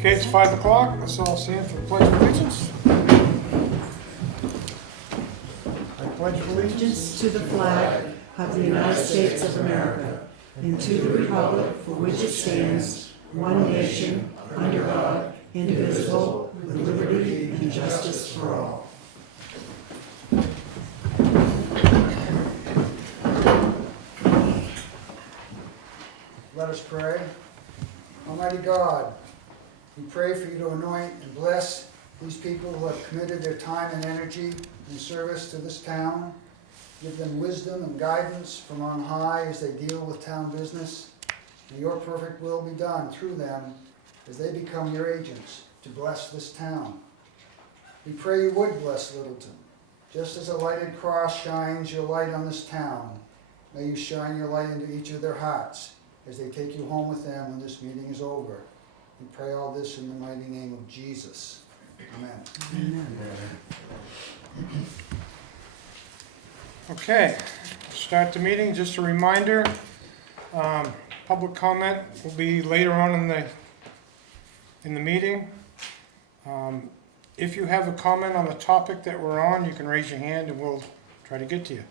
Okay, it's 5 o'clock. Let's all stand for the Pledge of Allegiance. I pledge allegiance Allegiance to the flag of the United States of America and to the republic for which it stands, one nation, under God, indivisible, with liberty and justice for all. Let us pray. Almighty God, we pray for you to anoint and bless these people who have committed their time and energy in service to this town. Give them wisdom and guidance from on high as they deal with town business. May your perfect will be done through them as they become your agents to bless this town. We pray you would bless Littleton. Just as a lighted cross shines your light on this town, may you shine your light into each of their hearts as they take you home with them when this meeting is over. We pray all this in the mighty name of Jesus. Amen. Okay, start the meeting. Just a reminder, public comment will be later on in the meeting. If you have a comment on the topic that we're on, you can raise your hand and we'll try to get to you.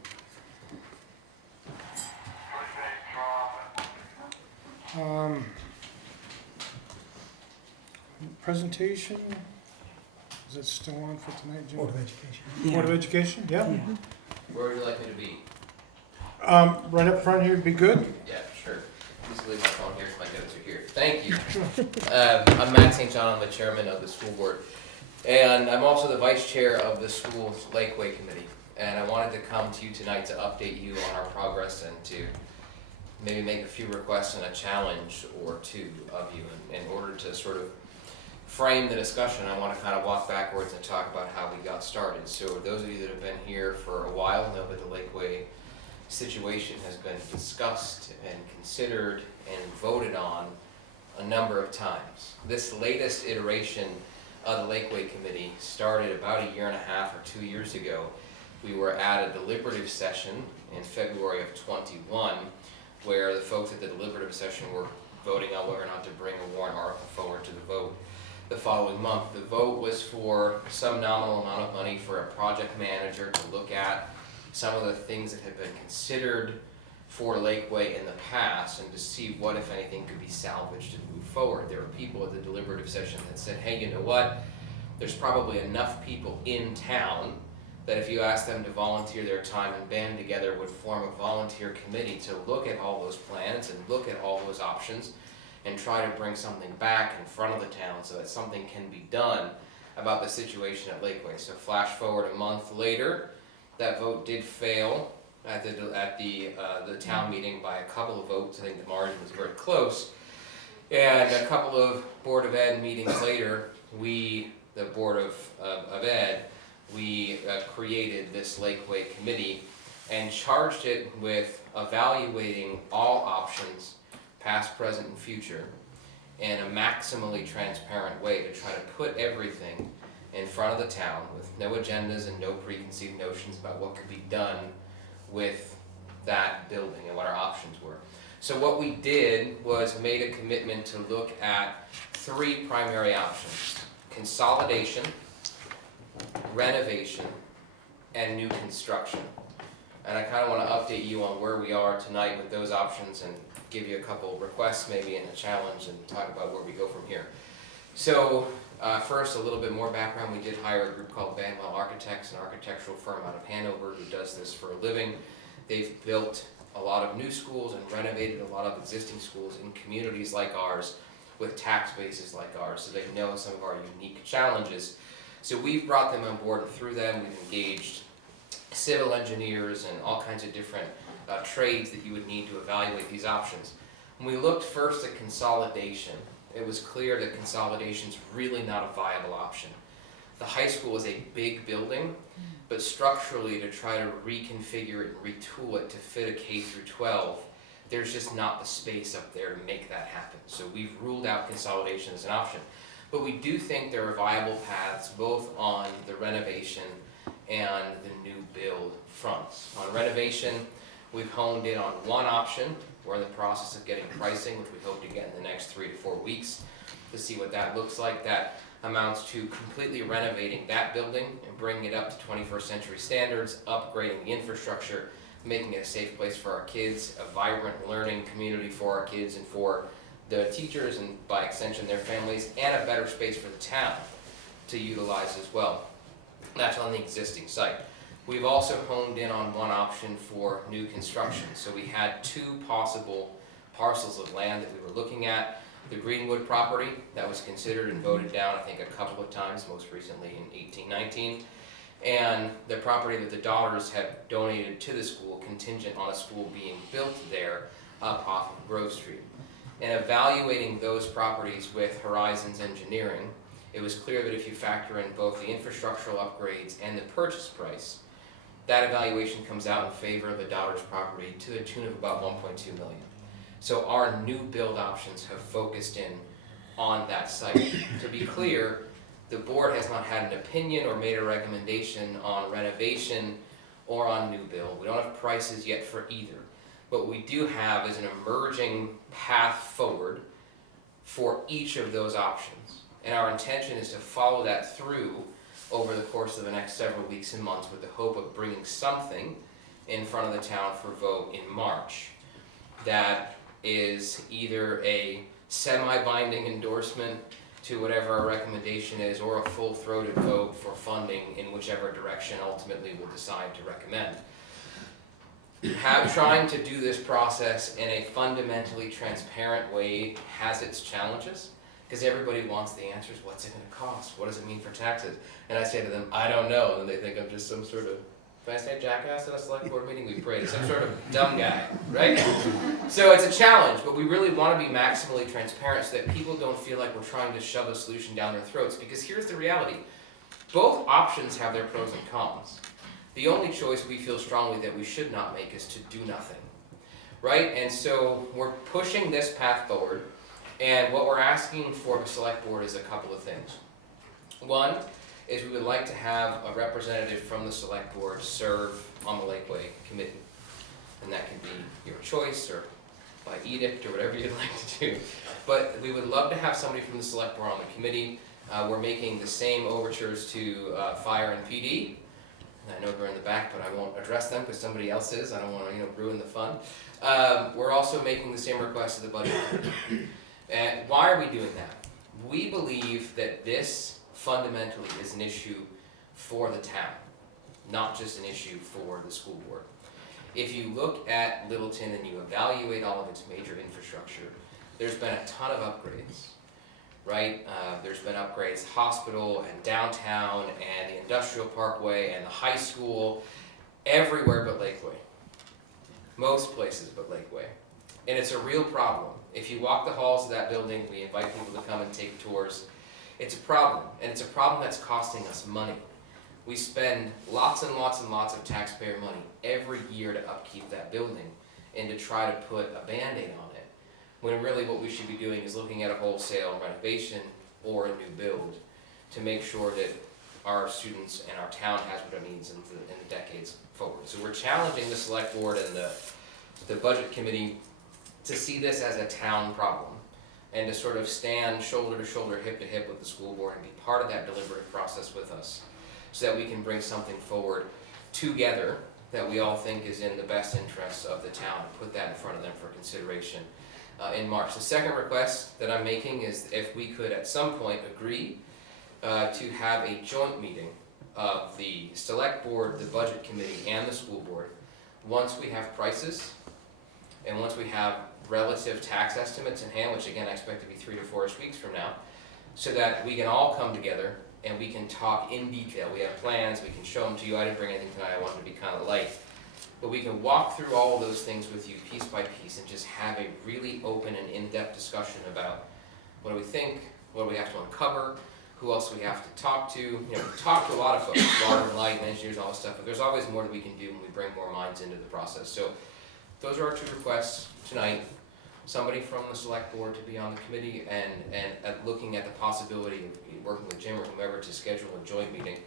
Presentation, is it still on for tonight, Jim? Board of Education. Board of Education, yeah. Where would you like me to be? Right up front here would be good. Yeah, sure. Just leave my phone here so my notes are here. Thank you. I'm Matt St. John. I'm the chairman of the school board. And I'm also the vice chair of the school's Lakeway Committee. And I wanted to come to you tonight to update you on our progress and to maybe make a few requests and a challenge or two of you in order to sort of frame the discussion. I want to kind of walk backwards and talk about how we got started. So those of you that have been here for a while know that the Lakeway situation has been discussed and considered and voted on a number of times. This latest iteration of the Lakeway Committee started about a year and a half or 2 years ago. We were at a deliberative session in February of 21 where the folks at the deliberative session were voting on whether or not to bring a warrant article forward to the vote the following month. The vote was for some nominal amount of money for a project manager to look at some of the things that had been considered for Lakeway in the past and to see what, if anything, could be salvaged and move forward. There were people at the deliberative session that said, hey, you know what? There's probably enough people in town that if you ask them to volunteer their time and band together would form a volunteer committee to look at all those plans and look at all those options and try to bring something back in front of the town so that something can be done about the situation at Lakeway. So flash forward a month later, that vote did fail at the town meeting by a couple of votes. I think the margin was very close. And a couple of Board of Ed meetings later, the Board of Ed, we created this Lakeway Committee and charged it with evaluating all options, past, present, and future, in a maximally transparent way to try to put everything in front of the town with no agendas and no preconceived notions about what could be done with that building and what our options were. So what we did was made a commitment to look at 3 primary options: consolidation, renovation, and new construction. And I kind of want to update you on where we are tonight with those options and give you a couple requests maybe and a challenge and talk about where we go from here. So first, a little bit more background. We did hire a group called Banwell Architects, an architectural firm out of Hanover who does this for a living. They've built a lot of new schools and renovated a lot of existing schools in communities like ours with tax bases like ours, so they know some of our unique challenges. So we've brought them on board, and through them we've engaged civil engineers and all kinds of different trades that you would need to evaluate these options. When we looked first at consolidation, it was clear that consolidation is really not a viable option. The high school is a big building, but structurally to try to reconfigure it and retool it to fit a K through 12, there's just not the space up there to make that happen. So we've ruled out consolidation as an option. But we do think there are viable paths both on the renovation and the new build fronts. On renovation, we've honed in on one option. We're in the process of getting pricing, which we hope to get in the next 3 to 4 weeks. to see what that looks like. That amounts to completely renovating that building and bringing it up to 21st century standards, upgrading the infrastructure, making it a safe place for our kids, a vibrant learning community for our kids and for the teachers and by extension their families, and a better space for the town to utilize as well. That's on the existing site. We've also honed in on one option for new construction. So we had two possible parcels of land that we were looking at. The Greenwood property that was considered and voted down, I think, a couple of times, most recently in 1819. And the property that the daughters have donated to the school, contingent on a school being built there up off of Grove Street. In evaluating those properties with Horizons Engineering, it was clear that if you factor in both the infrastructural upgrades and the purchase price, that evaluation comes out in favor of the daughter's property to the tune of about $1.2 million. So our new build options have focused in on that site. To be clear, the board has not had an opinion or made a recommendation on renovation or on new build. We don't have prices yet for either. What we do have is an emerging path forward for each of those options. And our intention is to follow that through over the course of the next several weeks and months with the hope of bringing something in front of the town for vote in March that is either a semi-binding endorsement to whatever our recommendation is or a full-throated vote for funding in whichever direction ultimately we'll decide to recommend. Trying to do this process in a fundamentally transparent way has its challenges, because everybody wants the answers. What's it going to cost? What does it mean for taxes? And I say to them, I don't know. And they think I'm just some sort of, can I say jackass at a select board meeting? We prayed, some sort of dumb guy, right? So it's a challenge, but we really want to be maximally transparent so that people don't feel like we're trying to shove a solution down their throats. Because here's the reality. Both options have their pros and cons. The only choice we feel strongly that we should not make is to do nothing, right? And so we're pushing this path forward. And what we're asking for the select board is a couple of things. One is we would like to have a representative from the select board serve on the Lakeway committee. And that can be your choice or by edict or whatever you'd like to do. But we would love to have somebody from the select board on the committee. We're making the same overtures to fire and PD. And I know they're in the back, but I won't address them because somebody else is. I don't want to ruin the fun. We're also making the same request to the budget committee. And why are we doing that? We believe that this fundamentally is an issue for the town, not just an issue for the school board. If you look at Littleton and you evaluate all of its major infrastructure, there's been a ton of upgrades, right? There's been upgrades, hospital and downtown and the industrial parkway and the high school, everywhere but Lakeway. Most places but Lakeway. And it's a real problem. If you walk the halls of that building, we invite people to come and take tours. It's a problem, and it's a problem that's costing us money. We spend lots and lots and lots of taxpayer money every year to upkeep that building and to try to put a Band-Aid on it, when really what we should be doing is looking at a wholesale renovation or a new build to make sure that our students and our town has what it needs in the decades forward. So we're challenging the select board and the budget committee to see this as a town problem and to sort of stand shoulder to shoulder, hip to hip with the school board and be part of that deliberative process with us so that we can bring something forward together that we all think is in the best interest of the town and put that in front of them for consideration in March. The second request that I'm making is if we could at some point agree to have a joint meeting of the select board, the budget committee, and the school board once we have prices and once we have relative tax estimates in hand, which again I expect to be 3 to 4 weeks from now, so that we can all come together and we can talk in detail. We have plans, we can show them to you. I didn't bring anything tonight, I wanted to be kind of light. But we can walk through all of those things with you piece by piece and just have a really open and in-depth discussion about what do we think, what do we have to uncover, who else we have to talk to. We talk to a lot of folks, water and light and engineers, all this stuff, but there's always more that we can do when we bring more minds into the process. So those are our 2 requests tonight. Somebody from the select board to be on the committee and looking at the possibility of working with Jim or whomever to schedule a joint meeting.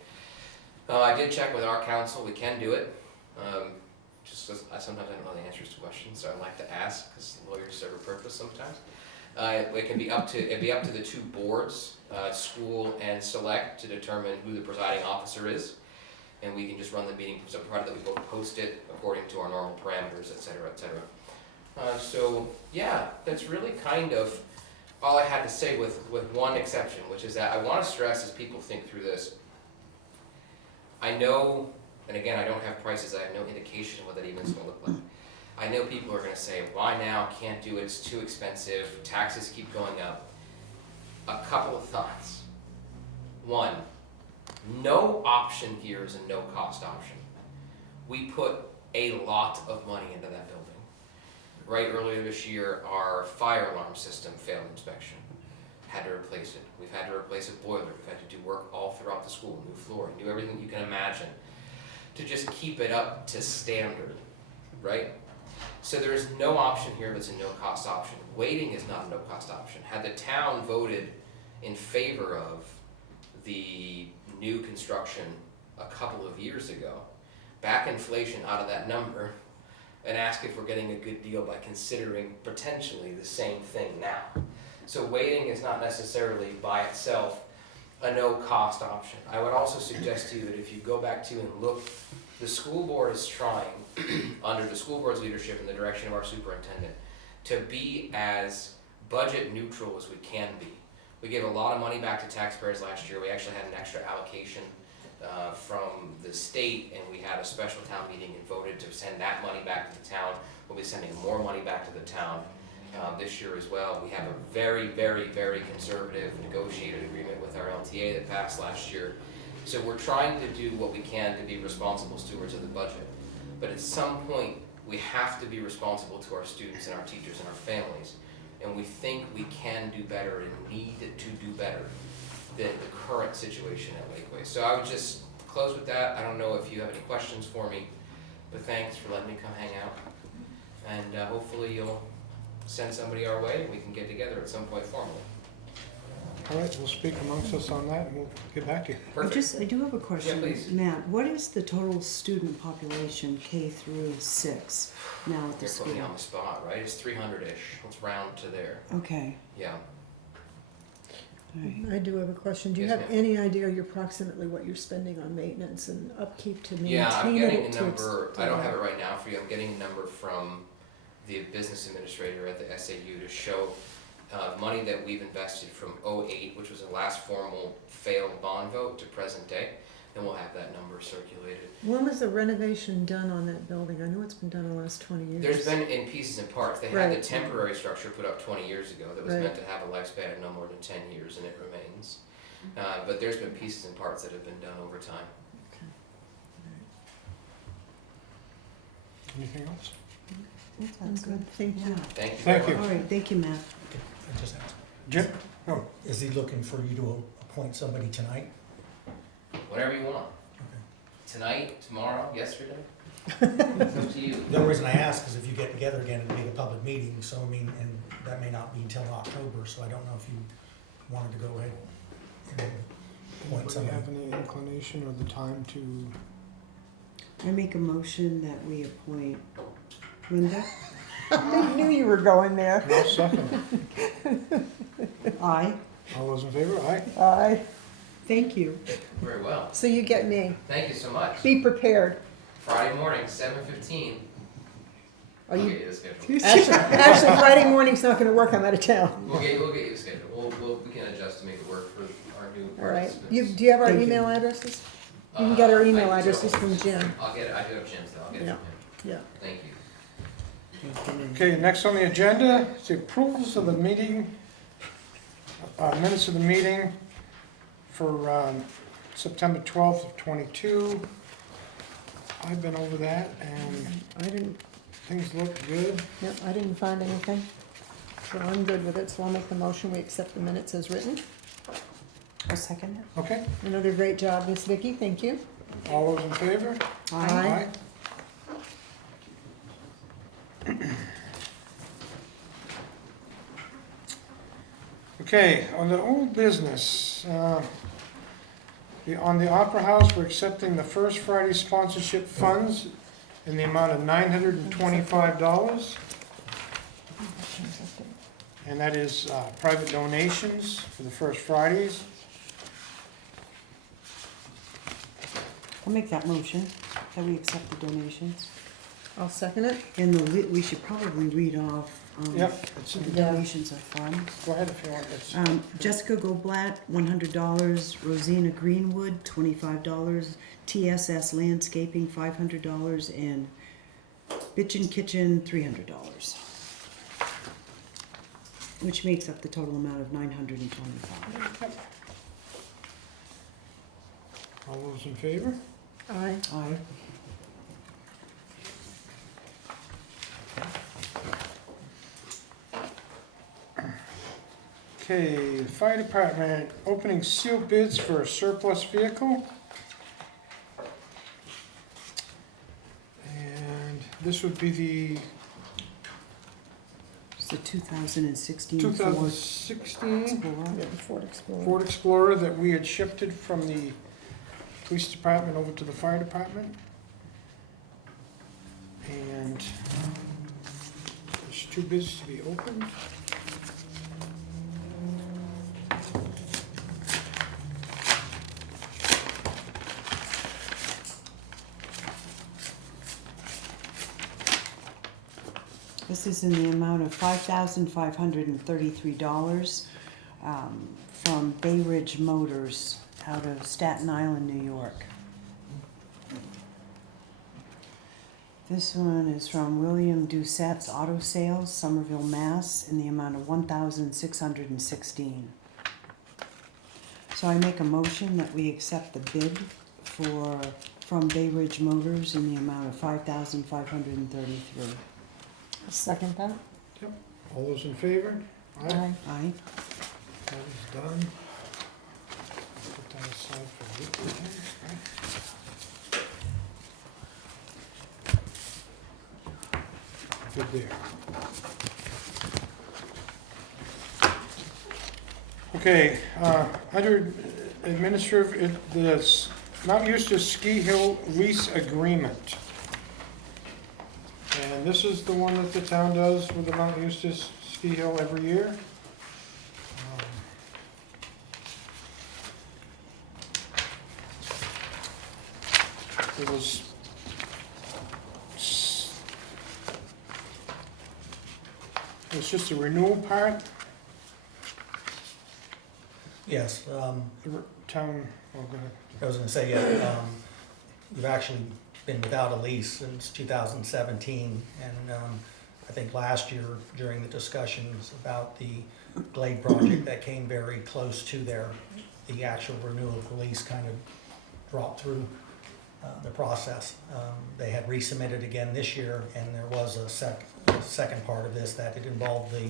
I did check with our council, we can do it. Just 'cause sometimes I don't know the answers to questions, so I like to ask because lawyers serve a purpose sometimes. It'd be up to the two boards, school and select, to determine who the presiding officer is. And we can just run the meeting, so provided that we both post it according to our normal parameters, et cetera, et cetera. So, yeah, that's really kind of all I had to say with one exception, which is that I want to stress as people think through this. I know, and again, I don't have prices, I have no indication of what that even's gonna look like. I know people are gonna say, why now, can't do it, it's too expensive, taxes keep going up. A couple of thoughts. One, no option here is a no cost option. We put a lot of money into that building. Right, earlier this year, our fire alarm system failed inspection. Had to replace it. We've had to replace a boiler. We've had to do work all throughout the school, new flooring, do everything you can imagine to just keep it up to standard, right? So there's no option here that's a no-cost option. Waiting is not a no-cost option. Had the town voted in favor of the new construction a couple of years ago, back inflation out of that number, and ask if we're getting a good deal by considering potentially the same thing now. So waiting is not necessarily by itself a no-cost option. I would also suggest to you that if you go back to and look, the school board is trying, under the school board's leadership and the direction of our superintendent, to be as budget neutral as we can be. We gave a lot of money back to taxpayers last year. We actually had an extra allocation from the state, and we had a special town meeting and voted to send that money back to the town. We'll be sending more money back to the town this year as well. We have a very, very, very conservative negotiated agreement with our LTA that passed last year. So we're trying to do what we can to be responsible stewards of the budget. But at some point, we have to be responsible to our students and our teachers and our families. And we think we can do better and need to do better than the current situation at Lakeway. So I would just close with that. I don't know if you have any questions for me, but thanks for letting me come hang out. And hopefully you'll send somebody our way and we can get together at some point formally. All right, we'll speak amongst us on that and we'll get back to you. Perfect. I do have a question. Yeah, please. Matt, what is the total student population K through 6 now at the You're school? putting me on the spot, right? It's 300-ish. Let's round to there. Okay, Yeah. all right. I do have a question. Do you Yes, have ma'am. any idea approximately what you're spending on maintenance and upkeep to maintain it? Yeah, I'm getting a to number, I don't have it right now for you, I'm getting a number from the business administrator at the SAU to show money that we've invested from '08, which was the last formal failed bond vote, to present day, and we'll have that number circulated. When was the renovation done on that building? I know it's been done the last 20 years. There's been in pieces and parts, they had the Right. temporary structure put up 20 years ago that was Right. meant to have a lifespan of no more than 10 years, and it remains. But there's been pieces and parts that have been done over time. Anything else? I'm good, thank you. Yeah. Thank you Thank very you. All much. right, thank you, Matt. I just asked, Jim? Oh, is he looking for you to appoint somebody tonight? Whatever you want. Okay. Tonight, tomorrow, yesterday? It's up to you. The only reason I ask is if you get together again, it'll be a public meeting, so I mean, and that may not be until October, so I don't know if you wanted to go ahead and appoint do you somebody. have any inclination or the time to, I make a motion that we appoint Linda. I knew you were going there. I'll second. Aye. All those in favor? Aye. Aye. Thank you. Very well. So you get me. Thank you so much. Be prepared. Friday morning, 7:15. Are I'll you? get you the schedule. Actually, Friday morning's not gonna work. I'm out of town. We'll get you the schedule. We can adjust to make it work for our new All right. participants. Do you have our Thank you. email addresses? You can get our email I do. addresses from Jim. I'll get it. I do have Jim's though. I'll get it Yeah. from him. Yeah. Thank you. Okay, next on the agenda is the approvals of the meeting, minutes of the meeting for September 12th of '22. I've been over that and I didn't. things look good. Yep, I didn't find anything. So I'm good with it. So I'll make the motion. We accept the minutes as written. I'll second it. Okay, Another great job, Miss Vicky. Thank you. all those in favor? Aye. Okay, on the old business, on the Opera House, we're accepting the First Friday sponsorship funds in the amount of $925. and that is private donations for the first Fridays. I'll make that motion, that we accept the donations. I'll second it. And we should probably read off, Yep, it's what in- the donations are from. go ahead if you want. It's- Jessica Goldblatt, $100. Rosina Greenwood, $25. TSS Landscaping, $500. And Bitchin' Kitchen, $300. Which makes up the total amount of $925. All those in favor? Aye. Aye. Okay, fire department, opening sealed bids for a surplus vehicle. And this would be the It's the 2016 Ford 2016 Explorer. Yeah, Ford Explorer. Ford Explorer that we had shifted from the police department over to the fire department. And there's 2 bids to be opened. This is in the amount of $5,533 from Bay Ridge Motors out of Staten Island, New York. This one is from William Doucette's Auto Sales, Somerville, Mass, in the amount of $1,616. So I make a motion that we accept the bid from Bay Ridge Motors in the amount of $5,533. I'll second that. All those in favor? Aye. Aye. That is done. Put that aside for Littleton, right? Good there. Okay, under administrative, this Mount Eustace Ski Hill lease agreement. And this is the one that the town does with the Mount Eustace Ski Hill every year. It was it's just a renewal part, Yes, the town, oh, go ahead. I was gonna say, we've actually been without a lease since 2017, and I think last year during the discussions about the Glade project that came very close to the actual renewal of the lease kind of dropped through the process. They had resubmitted again this year, and there was a second part of this that it involved the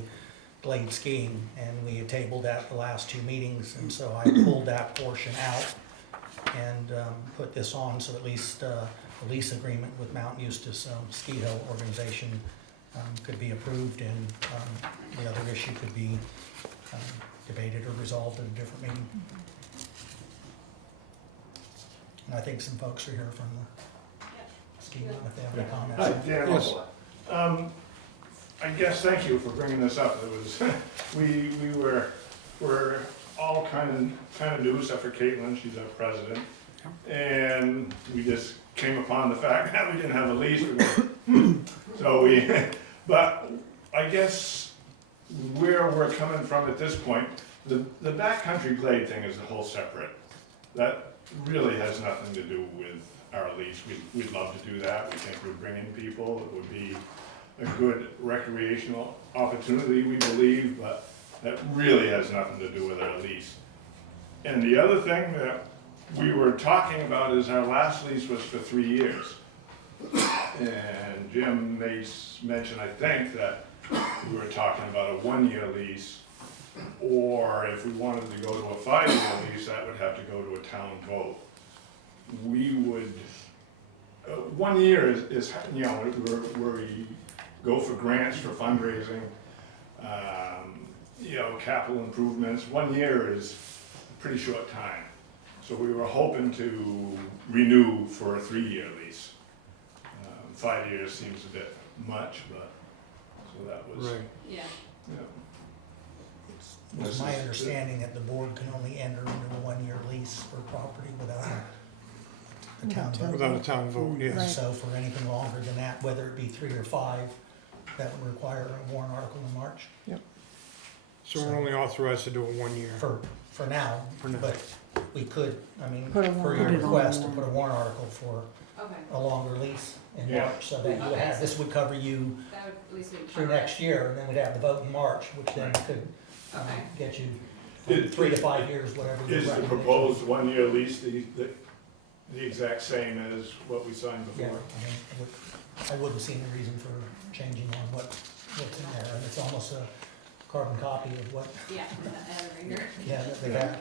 Glade skiing, and we had tabled that the last 2 meetings, and so I pulled that portion out and put this on, so at least a lease agreement with Mount Eustace Ski Hill Organization could be approved, and the other issue could be debated or resolved at a different meeting. And I think some folks are here from the ski, if they have any comments. Hi, Dan Yes. Obola. I guess, thank you for bringing this up. It was, we're all kind of new, except for Caitlin, she's our president. And we just came upon the fact that we didn't have a lease. So but I guess where we're coming from at this point, the backcountry Glade thing is a whole separate. That really has nothing to do with our lease. We'd love to do that. We think we'd bring in people. It would be a good recreational opportunity, we believe, but that really has nothing to do with our lease. And the other thing that we were talking about is our last lease was for 3 years. And Jim made mention, I think, that we were talking about a 1-year lease, or if we wanted to go to a 5-year lease, that would have to go to a town vote. We would, 1 year is you know, where we go for grants for fundraising, you know, capital improvements. 1 year is a pretty short time. So we were hoping to renew for a 3-year lease. 5 years seems a bit much, but, so that was, Right. yeah. was This my is- understanding that the board can only enter into a one-year lease for property without a town vote. Without a town vote, yes. Right. So for anything longer than that, whether it be 3 or 5, that would require a warrant article in March So we're only authorized to do it 1 year. for now. For now. But we could, I mean, Put a per warrant your article. request, to put a warrant article for Okay, a longer lease in Yeah. March, so that you would Okay. have, this would cover you that would at least be. through next year, and then we'd have the vote in March, which then could Okay. get you It- 3 to 5 years, whatever. your Is the recommendation. proposed one-year lease the exact same as what we signed Yeah, before? I mean, I wouldn't see any reason for changing on what's in there, and it's almost a carbon copy of what, Yeah, I have it right here. yeah, that they have.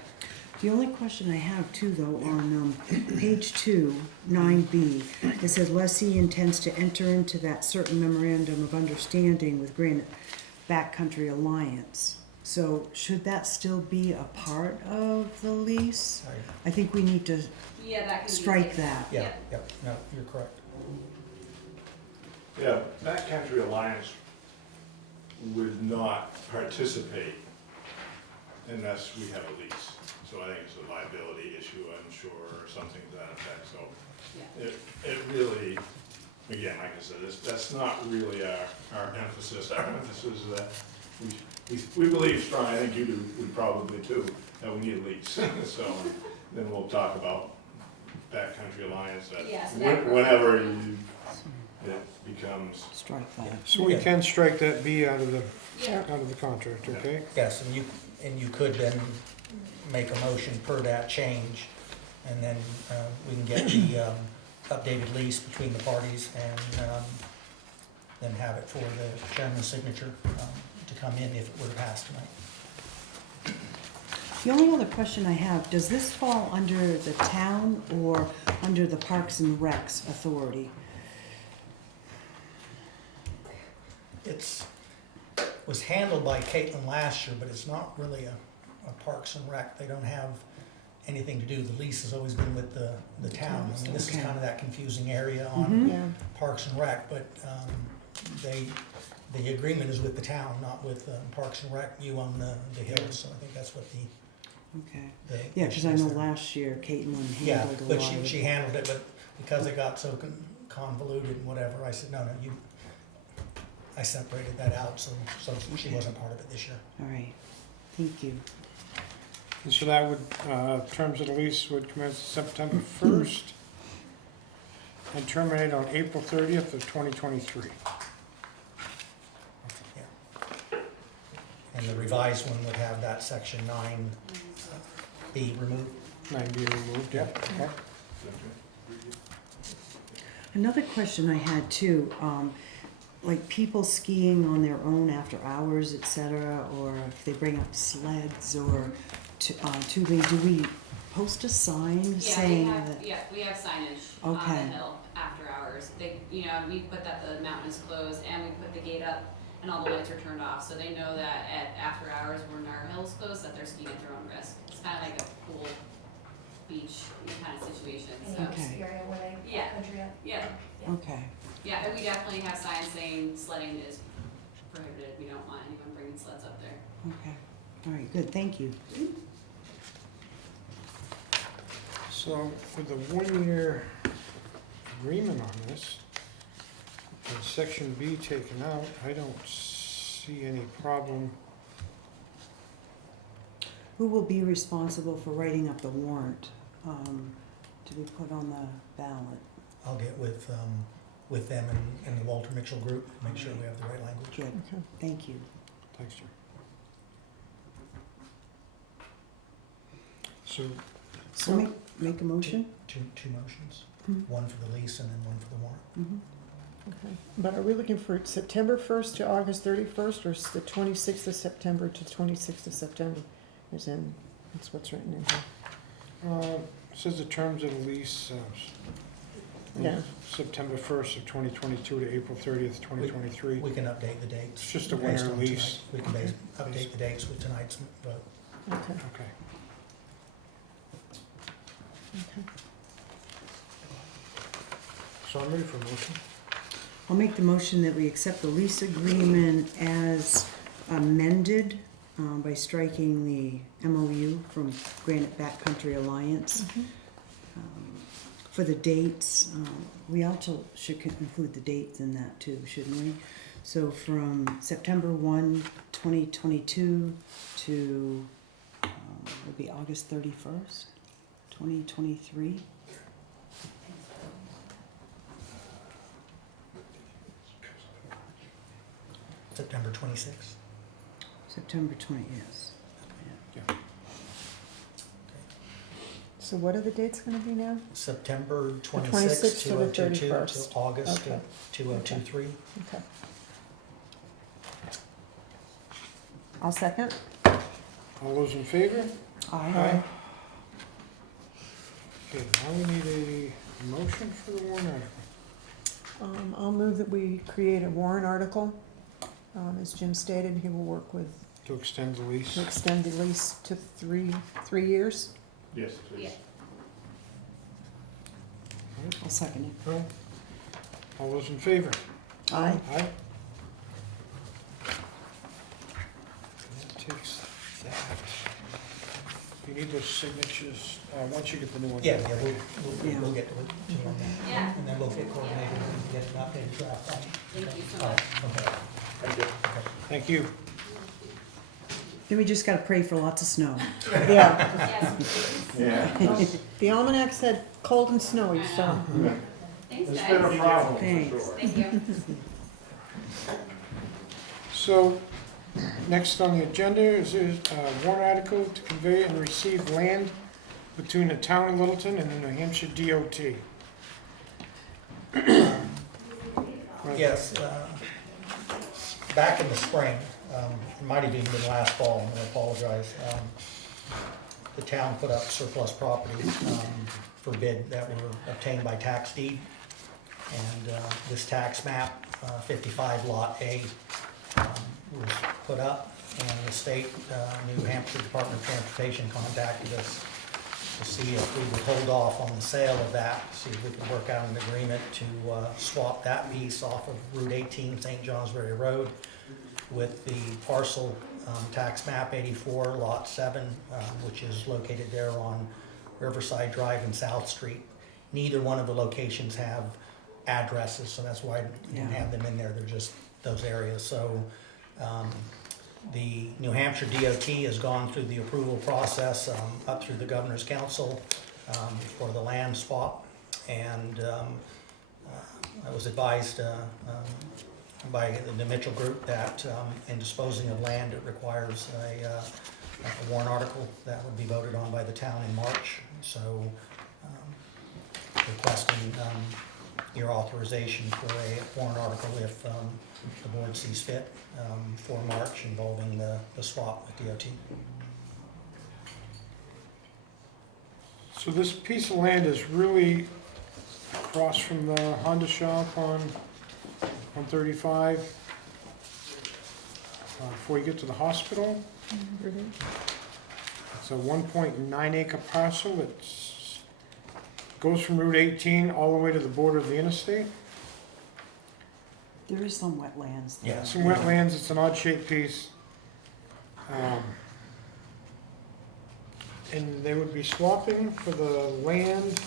The only question I have too, though, on page 2, 9B, it says lessee intends to enter into that certain memorandum of understanding with Granite Backcountry Alliance. So should that still be a part of the lease? Sorry. I think we need to Yeah, that can be. strike taken. that. Yeah, yeah, no, you're correct. Yeah, Backcountry Alliance would not participate unless we have a lease. So I think it's a liability issue, I'm sure, or something to that effect, so Yeah. it really, again, like I said, that's not really our emphasis. Our emphasis is that we believe strong, I think you do, we probably too, that we need a lease. So then we'll talk about Backcountry Alliance, that Yes, that- whenever it becomes, Strike that. So we can strike that B out of the, Yeah. out of the contract, okay? Yes, and you could then make a motion per that change, and then we can get the updated lease between the parties, and then have it for the chairman's signature to come in if it were to pass tonight. The only other question I have, does this fall under the town or under the Parks and Recs Authority? Was handled by Caitlin last year, but it's not really a Parks and Rec. They don't have anything to do. The lease has always been with the town. I mean, this is Okay. kind of that confusing area on Yeah, Parks and Rec, but the agreement is with the town, not with Parks and Rec. You own the hills, so I think that's what Okay. the. Yeah, because I issue is know there. last year Caitlin Yeah, handled a but lot of she it. handled it, but because it got so convoluted and whatever, I said, no, I separated that out, so she wasn't part of it this year. All right, thank you. And so that would, terms of the lease would commence September 1st and terminate on April 30th of 2023. And the revised one would have that section 9B removed. 9B removed, yep, okay. Another question I had too, like people skiing on their own after hours, et cetera, or if they bring up sleds or tubing, do we post a sign saying that? Yeah, we have signage on the Okay. hill after hours. We put that the mountain is closed and we put the gate up and all the lights are turned off, so they know that at after hours when our hill's closed, that they're skiing at their own risk. It's kind of like a pool beach kind of situation, so. Okay. area where they Yeah. country up. Yeah, Okay, yeah, and we definitely have signs saying sledding is prohibited. We don't want anyone bringing sleds up there. okay. All right, good, thank you. So with the 1-year agreement on this, and section B taken out, I don't see any problem. Who will be responsible for writing up the warrant to be put on the ballot? I'll get with them and the Walter Mitchell group, make sure we have the right language. Good, okay. thank you. Thanks, sir. So, So make a motion? Two motions, Mhm. one for the lease and then one for the warrant. Mhm. Okay, but are we looking for September 1st to August 31st, or is the 26th of September to 26th of September? Is in, that's what's written in here. it says the terms of the lease, Yeah. September 1st of 2022 to April 30th, 2023. We can update the dates. It's just a based winter on lease. tonight. We can update the dates with tonight's vote. Okay, Okay. okay. So I'm ready for a motion. I'll make the motion that we accept the lease agreement as amended by striking the MOU from Granite Backcountry Alliance. For the dates, we also should include the dates in that too, shouldn't we? So from September 1, 2022 to, would be August 31st, 2023. September 26th. September 20, yes. So what are the dates gonna be now? September 26th 26th, to the 2022 to 31st. August Okay. 2023. Okay. I'll second. All those in favor? Aye. Okay, now we need a motion for the warrant article. I'll move that we create a warrant article. As Jim stated, he will work with, To extend the lease. to extend the lease to three years. Yes, please. I'll second it. All right. All those in favor? Aye. Aye. That takes that. You need those signatures, once you get the new one. Yeah, we'll get to it. on that. Yeah. And then we'll get coordinated and get an updated draft on it. Thank you so All much. right, okay. Thank you. Thank you. Then we just gotta pray for lots of snow. Yeah, Yes, please. Yeah. the almanac said cold and snowy, so. Thanks, It's been a guys. problem, for Thanks. sure. Thank you. So, next on the agenda is a warrant article to convey and receive land between the town of Littleton and the New Hampshire DOT. Yes, back in the spring, it might have even been last fall, and I apologize, the town put up surplus property for bid that were obtained by tax deed. And this tax map, 55 Lot A, was put up, and the state, New Hampshire Department of Transportation contacted us to see if we would hold off on the sale of that, see if we could work out an agreement to swap that piece off of Route 18, St. Johnsbury Road, with the parcel tax map 84, Lot 7, which is located there on Riverside Drive and South Street. Neither one of the locations have addresses, so that's why I didn't have them in there, they're just those areas. So the New Hampshire DOT has gone through the approval process up through the Governor's Council for the land swap, and I was advised by the Mitchell Group that in disposing of land, it requires a warrant article that would be voted on by the town in March. So requesting your authorization for a warrant article if the board sees fit for March involving the swap with DOT. So this piece of land is really across from the Honda shop on 135, before you get to the hospital. It's a 1.9 acre parcel that goes from Route 18 all the way to the border of the interstate. There is some wetlands there. Yeah. Some wetlands, it's an odd shaped piece. And they would be swapping for the land,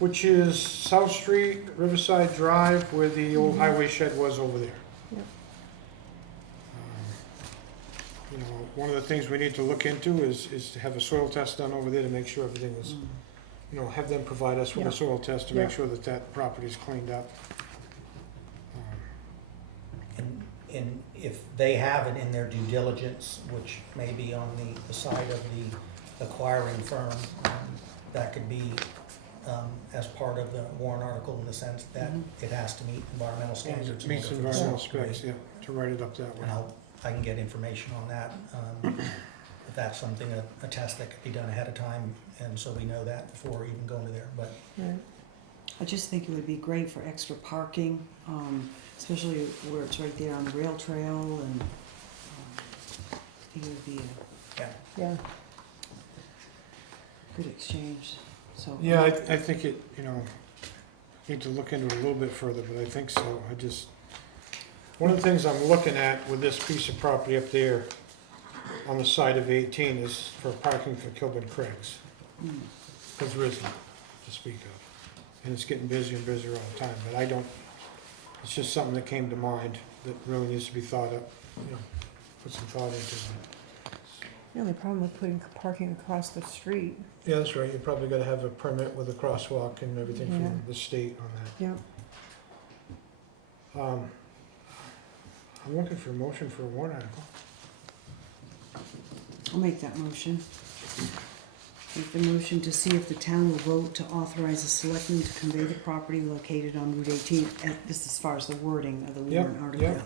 which is South Street, Riverside Drive, where the old highway shed was over there. Yep. You know, one of the things we need to look into is to have a soil test done over there to make sure everything was, you know, have them provide us with a Yeah. soil test to Yeah. make sure that that property is cleaned up. And if they have it in their due diligence, which may be on the side of the acquiring firm, that could be as part of the warrant article in the sense that it has to meet environmental standards. in Meets order for the environmental swap to be- specs, yeah, to write it up that way. And I can get information on that, if that's something, a test that could be done ahead of time, and so we know that before even going to there, but Right. I just think it would be great for extra parking, especially where it's right there on the rail trail, and I think it would be a yeah. Yeah, good exchange, so. Yeah, I think it, you know, need to look into it a little bit further, but I think so. One of the things I'm looking at with this piece of property up there on the side of 18 is for parking for Kilburn Craigs. Because there isn't to speak of. And it's getting busier and busier all the time, but I don't, it's just something that came to mind that really needs to be thought up, you know, put some thought into it. The only problem with putting parking across the street, Yeah, that's right, you probably gotta have a permit with a crosswalk and everything Yeah. from the state on yeah, that. I'm looking for a motion for a warrant article. I'll make that motion. Make the motion to see if the town will vote to authorize the selectmen to convey the property located on Route 18. This is as far as the wording of the Yep, warrant article. yep.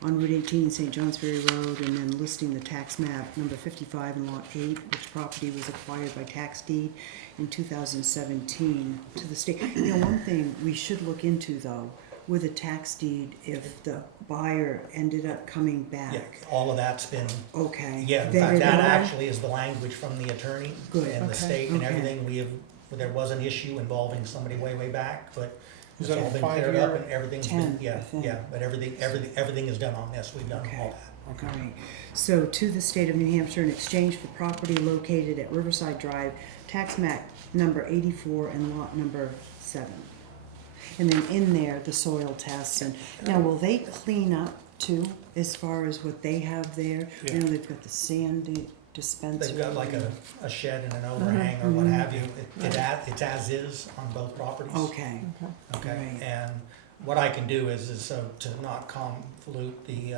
On Route 18, St. Johns Ferry Road, and then listing the tax map number 55 and lot 8, which property was acquired by tax deed in 2017 to the state. You know, one thing we should look into though, with a tax deed, if the buyer ended up coming back. Yeah, all of that's been, Okay. yeah, in vetted fact, that all? actually is the language from the attorney Good. and the Okay. state and Okay. everything. We have, there was an issue involving somebody way back, but Is it's that a all been cleared up 5-year? and everything's 10, been, yeah, I think. yeah, but everything is done on this. We've done Okay. all that. Okay. Alright, so to the state of New Hampshire in exchange for property located at Riverside Drive, tax map number 84 and lot number 7. And then in there, the soil tests, and now will they clean up too, as far as what they have there? Yeah. You know, they've got the sand dispenser. They've got like a shed and an overhang or what have you. It's as is on both properties. Okay, Okay, Right. and what I can do is so to not convolute the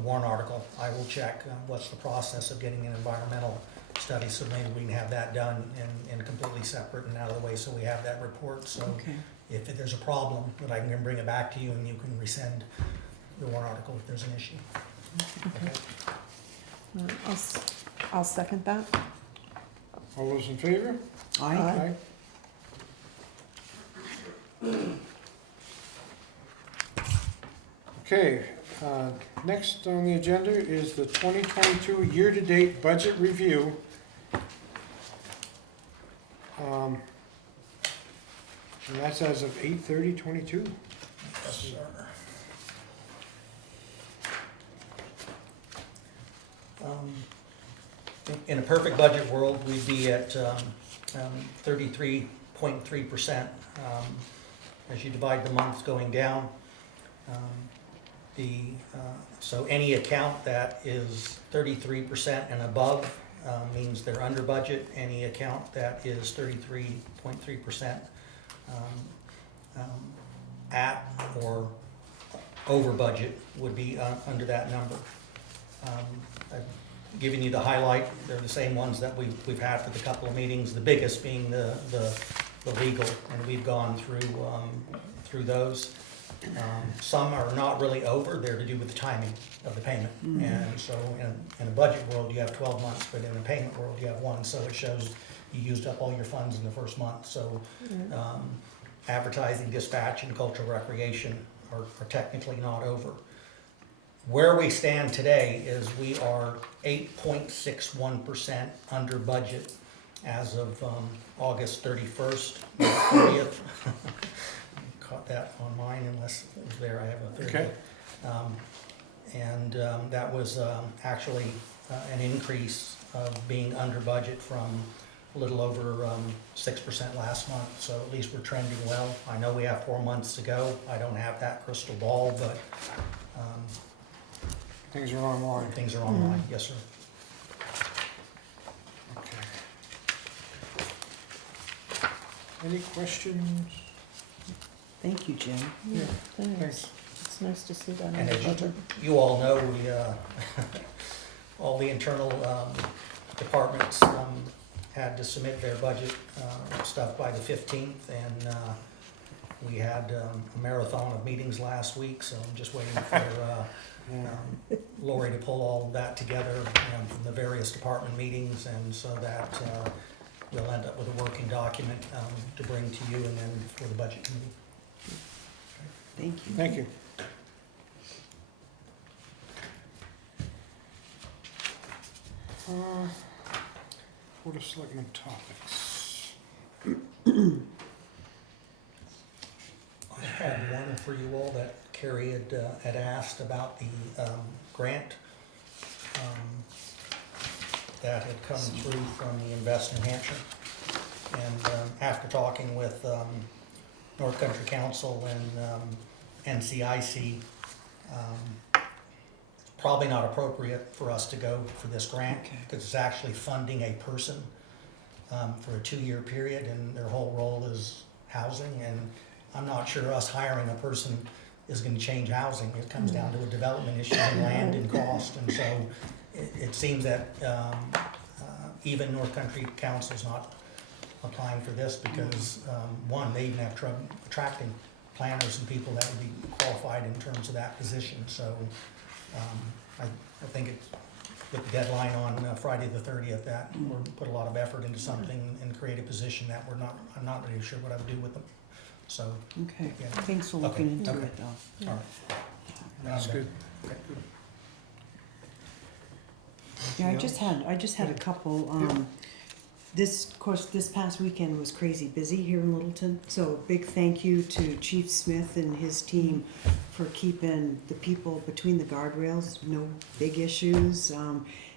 warrant article, I will check what's the process of getting an environmental study, so maybe we can have that done and completely separate and out of the way, so we have that report, so okay. if there's a problem, then I can bring it back to you and you can rescind the warrant article if there's an issue. Okay. I'll second that. All those in favor? Aye. Okay, next on the agenda is the 2022 year-to-date budget review. And that's as of 8/30/22. Yes, sir. In a perfect budget world, we'd be at 33.3%. As you divide the months going down, so any account that is 33% and above means they're under budget. Any account that is 33.3% at or over budget would be under that number. I've given you the highlight. They're the same ones that we've had for the couple of meetings, the biggest being the legal, and we've gone through those. Some are not really over, they're to do with the timing of the payment. And so in a budget world, you have 12 months, but in a payment world, you have one, so it shows you used up all your funds in the first month. So advertising, dispatch, and cultural recreation are technically not over. Where we stand today is we are 8.61% under budget as of August 31st, 30th. Caught that on mine unless it was there, I have a 30th. Okay. That was actually an increase of being under budget from a little over 6% last month, so at least we're trending well. I know we have 4 months to go. I don't have that crystal ball, but Things are online. things are online. Yes, sir. Okay. Any questions? Thank you, Jim. Yeah, Thanks. thanks. It's nice to see that on And the as budget. you all know, we, all the internal departments had to submit their budget stuff by the 15th, and we had a marathon of meetings last week, so I'm just waiting for Lori to pull all of that together from the various department meetings, and so that we'll end up with a working document to bring to you and then for the budget committee. Thank you. Thank you. Board of Selectmen topics. I had one for you all that Carrie had asked about the grant that had come through from the Invest New Hampshire. And after talking with North Country Council and NCIC, it's probably not appropriate for us to go for this grant because it's actually funding a person for a 2-year period, and their whole role is housing. And I'm not sure us hiring a person is going to change housing. It comes down to a development issue in land and cost. And so it seems that even North Country Council's not applying for this because, one, they even have trouble attracting planners and people that would be qualified in terms of that position. So I think it, with the deadline on Friday the 30th, that we're put a lot of effort into something and create a position that I'm not really sure what I would do with them. So, Okay, yeah. thanks for looking into Okay. it though. All right. That's good. Yeah, I just had a couple, of course, this past weekend was crazy busy here in Littleton. So a big thank you to Chief Smith and his team for keeping the people between the guardrails, no big issues.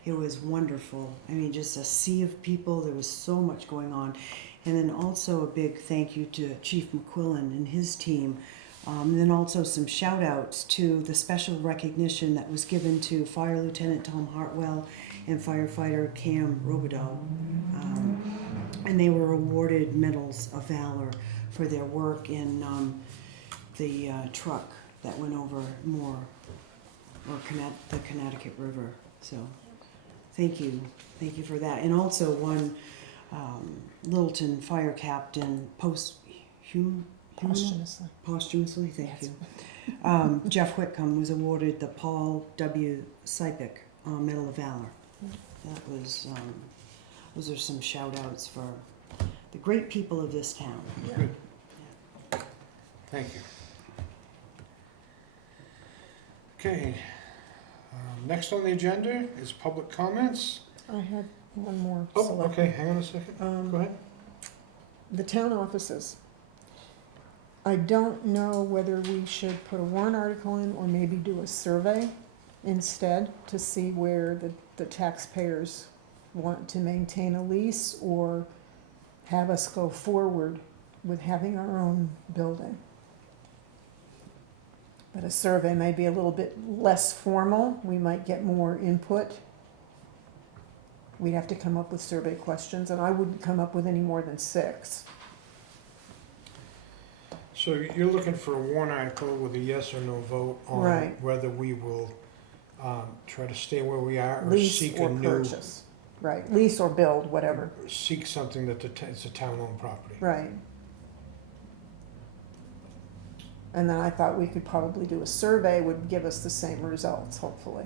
It was wonderful. I mean, just a sea of people, there was so much going on. And then also a big thank you to Chief McQuillan and his team. And then also some shout outs to the special recognition that was given to Fire Lieutenant Tom Hartwell and firefighter Cam Robideau. And they were awarded Medals of Valor for their work in the truck that went over the Connecticut River. So thank you for that. And also one Littleton fire captain posthumously, thank you. Jeff Whitcomb was awarded the Paul W. Sipek Medal of Valor. That was, those are some shout outs for the great people of this town. Thank you. Okay, next on the agenda is public comments. I had one more. Oh, select- okay, hang on a second. Go ahead. The town offices. I don't know whether we should put a warrant article in or maybe do a survey instead to see where the taxpayers want to maintain a lease or have us go forward with having our own building. But a survey may be a little bit less formal. We might get more input. We'd have to come up with survey questions, and I wouldn't come up with any more than 6. So you're looking for a warrant article with a yes or no vote on Right. whether we will try to stay where we are or Lease seek or a new, purchase. Right, lease or build, whatever. seek something that it's a town-owned property. Right. And then I thought we could probably do a survey, would give us the same results, hopefully.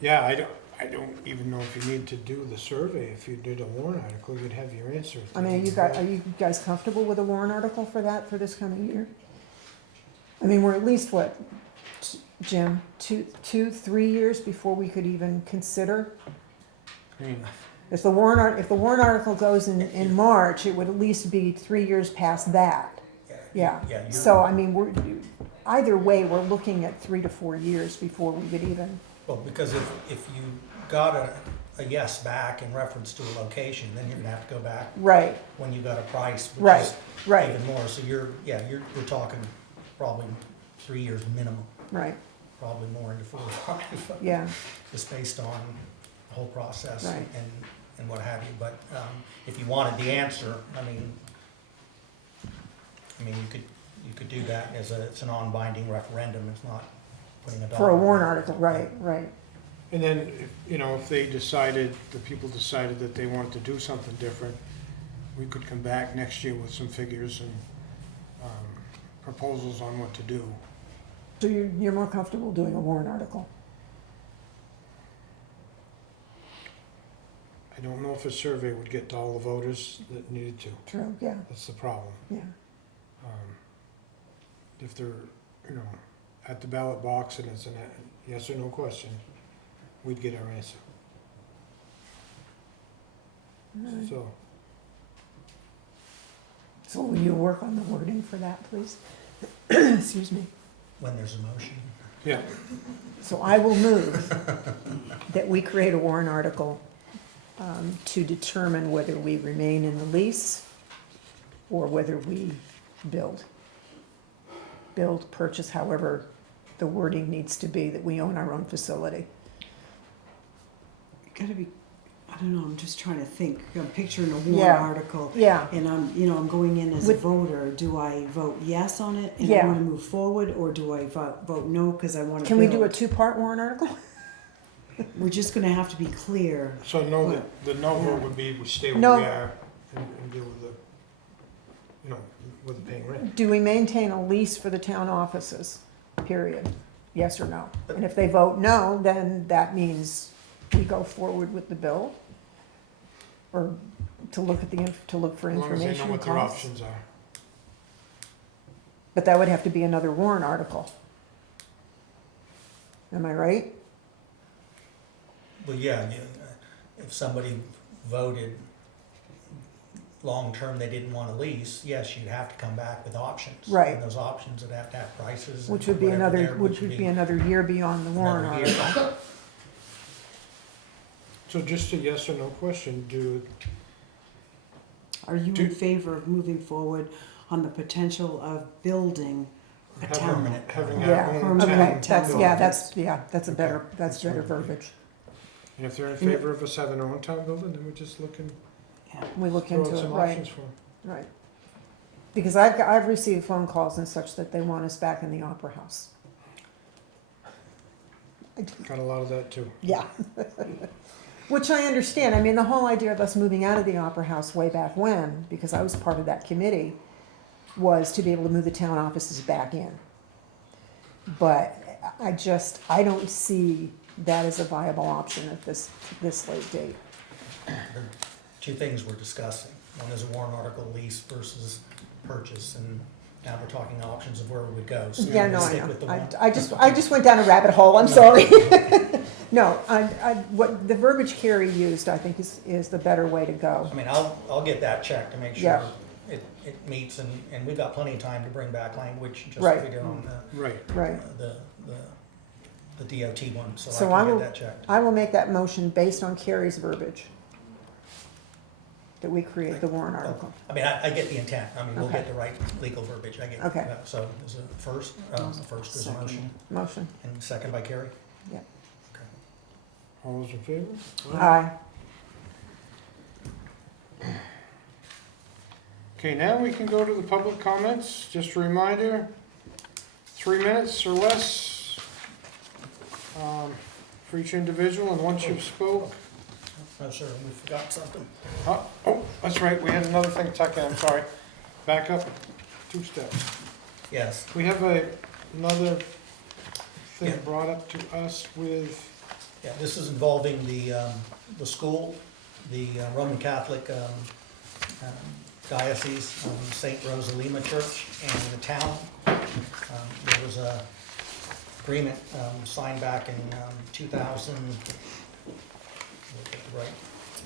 Yeah, I don't even know if you need to do the survey. If you did a warrant article, you'd have your answer. I mean, are you guys comfortable with a warrant article for that, for this coming year? I mean, we're at least, what, Jim, 3 years before we could even consider? I mean, If the warrant article goes in March, it would at least be 3 years past that. Yeah. Yeah, So, I mean, either way, we're looking at 3 to 4 years before we could even, well, because if you got a yes back in reference to a location, then you're gonna have to go back right, when you got a price, which right, is right, even more. So you're talking probably 3 years minimum, right, probably more into 4 or 5. yeah, Just based on the whole process Right. and what have you. But if you wanted the answer, I mean, you could do that as it's a non-binding referendum. It's not putting a dollar. for a warrant article, right, right. and then, if they decided, the people decided that they wanted to do something different, we could come back next year with some figures and proposals on what to do. So you're more comfortable doing a warrant article? I don't know if a survey would get to all the voters that needed to. True, yeah, That's the problem. yeah, If they're, at the ballot box and it's a yes or no question, we'd get our answer. So, so will you work on the wording for that, please? Excuse me. When there's a motion. Yeah, So I will move that we create a warrant article to determine whether we remain in the lease or whether we build. Build, purchase, however the wording needs to be, that we own our own facility. Gotta be, I don't know, I'm just trying to think. I'm picturing a warrant Yeah. article. Yeah, And I'm going in as a With- voter. Do I vote yes on it and Yeah. I want to move forward, or do I vote no because I want to can we do a build? two-part warrant article? We're just going to have to be clear. so no, the no vote would be, we stay where No. we are and deal with the, you know, with the paying rent. Do we maintain a lease for the town offices, period? Yes or no? And if they vote no, then that means we go forward with the bill? Or to look at to look for As long as they know information what their costs? options are. But that would have to be another warrant article. Am I right? Well, yeah, if somebody voted long-term, they didn't want a lease, yes, you'd have to come back with options. Right. And those options would have to have prices. and Which would be whatever another, there- which would be another year beyond the warrant another year. article. So just a yes or no question, Are you Do- in favor of moving forward on the potential of building a Have town? permanent. having Yeah, our own permanent town Okay, that's, building. yeah, that's a Okay. better, that's That's better what- verbiage. And if they're in favor of us having our own town building, then we're just looking, Yeah. We look throw into out it, some right, options for them. right. Because I've received phone calls and such that they want us back in the Opera House. Got a lot of that too. Yeah. Which I understand. I mean, the whole idea of us moving out of the Opera House way back when, because I was part of that committee, was to be able to move the town offices back in. But I don't see that as a viable option at this late date. Two things we're discussing. One is a warrant article lease versus purchase, and now we're talking options of where we would go. So Yeah, we'll no, I stick know. with the one. I just went down a rabbit hole, I'm sorry. No, what the verbiage Carrie used, I think is the better way to go. I mean, I'll get that checked to make sure Yeah. it meets, and we've got plenty of time to bring back language, just Right. like we did on Right. Right. the DOT one, So so I I can will- get that checked. I will make that motion based on Carrie's verbiage. That we create the warrant article. I mean, I get the intent, I mean, we'll Okay. get the right legal verbiage, I get Okay. that. So is it first is a motion, Motion. and second by Carrie? Yeah. Okay. All those in favor? Aye. Okay, now we can go to the public comments. Just a reminder, 3 minutes or less for each individual, and once you've spoke. Oh, sure, we forgot something. Oh, that's right, we had another thing tucked in, I'm sorry. Back up 2 steps. Yes, We have another thing Yeah. brought up to us with, yeah, this is involving the school, the Roman Catholic diocese, St. Rosalima Church, and the town. There was a agreement signed back in 2000, look at the right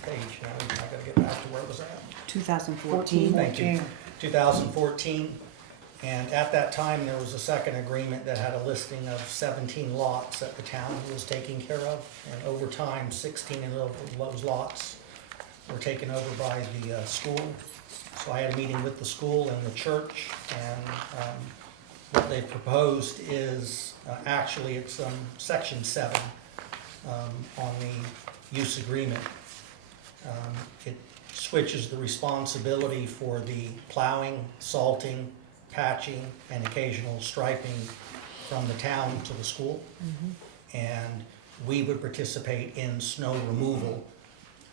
page now, I gotta get back to where it was at. 2014. Thank you. 2014, and at that time, there was a second agreement that had a listing of 17 lots that the town was taking care of, and over time, 16 of those lots were taken over by the school. So I had a meeting with the school and the church, and what they proposed is, actually, it's section 7 on the use agreement. It switches the responsibility for the plowing, salting, patching, and occasional striping from the town to the school. And we would participate in snow removal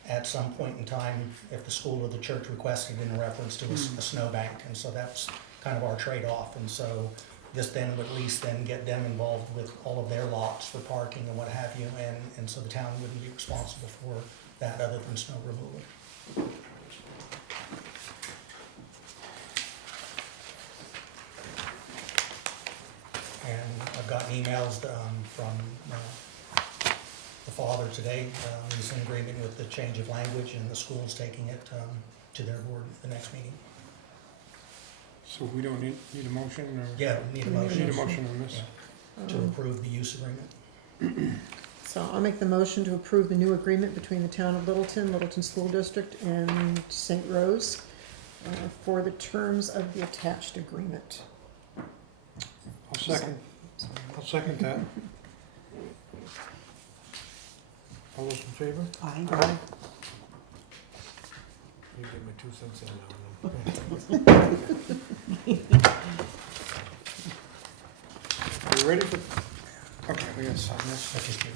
at some point in time if the school or the church requested in reference to a snow bank. And so that's kind of our trade-off. And so this then would at least then get them involved with all of their lots for parking and what have you. And so the town wouldn't be responsible for that other than snow removal. And I've gotten emails from the father today. He's in agreement with the change of language, and the school's taking it to their board at the next meeting. so we don't need a motion or? Yeah, need a We motion. Need a motion on this? to approve the use agreement. So I'll make the motion to approve the new agreement between the town of Littleton, Littleton School District, and St. Rose for the terms of the attached agreement. I'll second that. All those in favor? Aye. Aye. You get my 2 cents in now. Are you ready for, okay, we gotta sign this. That's just you.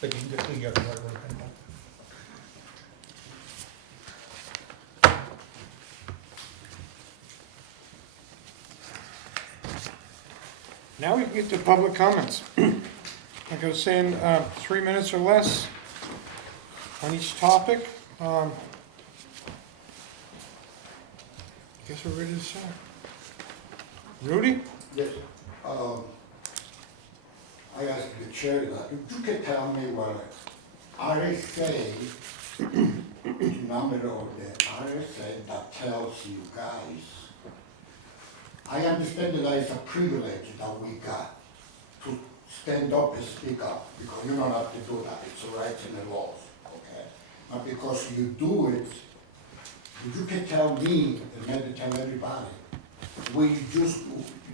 But you can get the right word. Now we can get to public comments. Like I was saying, 3 minutes or less on each topic. Guess we're ready to start. Rudy? Yes, I asked the chair that, if you can tell me what RSA, number of the RSA that tells you guys, I understand that it's a privilege that we got to stand up and speak up, because you don't have to do that, it's a right in the laws, okay? But because you do it, if you can tell me, and maybe tell everybody, we just,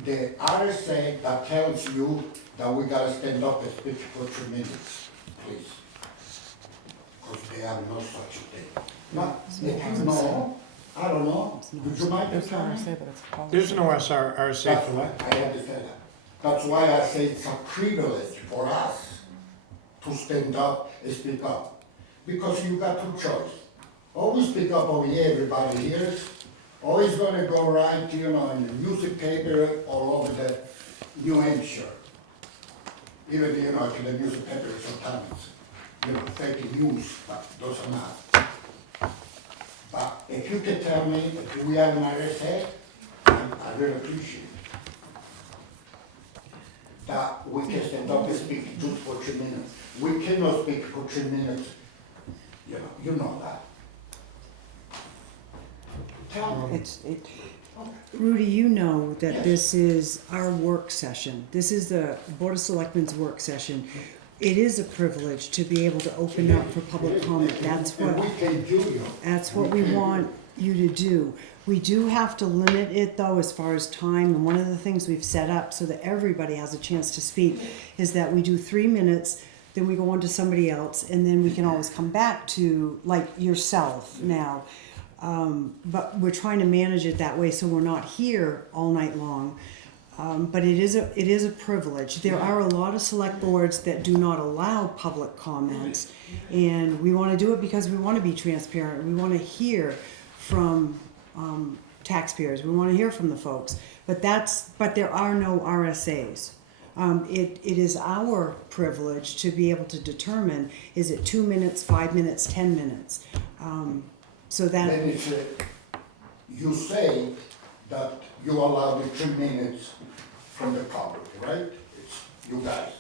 the RSA that tells you that we gotta stand up and speak for 3 minutes, please. Because they have no such thing. But if you know, I don't know, would you mind to tell me? There's no RSA That's for why that. I had to say that. That's why I say it's a privilege for us to stand up and speak up. Because you got two choices. Always speak up over here, everybody hears. Always gonna go right, you know, in the newspaper all over the New Hampshire. Even, you know, in the newspaper sometimes, you know, fake news, but those are not. But if you can tell me if we have an RSA, I really appreciate it. That we can stand up and speak just for 3 minutes. We cannot speak for 3 minutes, you know that. Tell me. Rudy, you know that this is our work session. This is the Board of Selectmen's work session. It is a privilege to be able to open up for public comment. That's And we what, can do you. that's what we want you to do. We do have to limit it though as far as time, and one of the things we've set up so that everybody has a chance to speak is that we do 3 minutes, then we go on to somebody else, and then we can always come back to, like yourself now. But we're trying to manage it that way so we're not here all night long. But it is a privilege. There are a lot of select boards that do not allow public comments, and we want to do it because we want to be transparent. We want to hear from taxpayers. We want to hear from the folks. But there are no RSAs. It is our privilege to be able to determine, is it 2 minutes, 5 minutes, 10 minutes? So that. Then it's, you say that you allow the 3 minutes from the public, right? It's you guys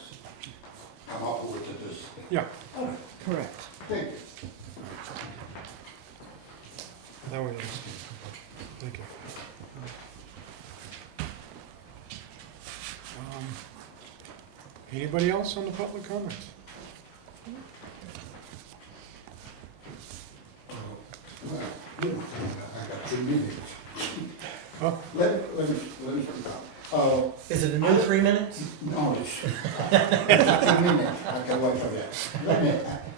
come up with this. Yeah. All right, Correct. thank you. Now we understand. Thank you. Anybody else on the public comments? Well, you know, I got 3 minutes. Oh. Let me speak up. Is it a new 3 minutes? No, it's 2 minutes. I can wait for that. Let me,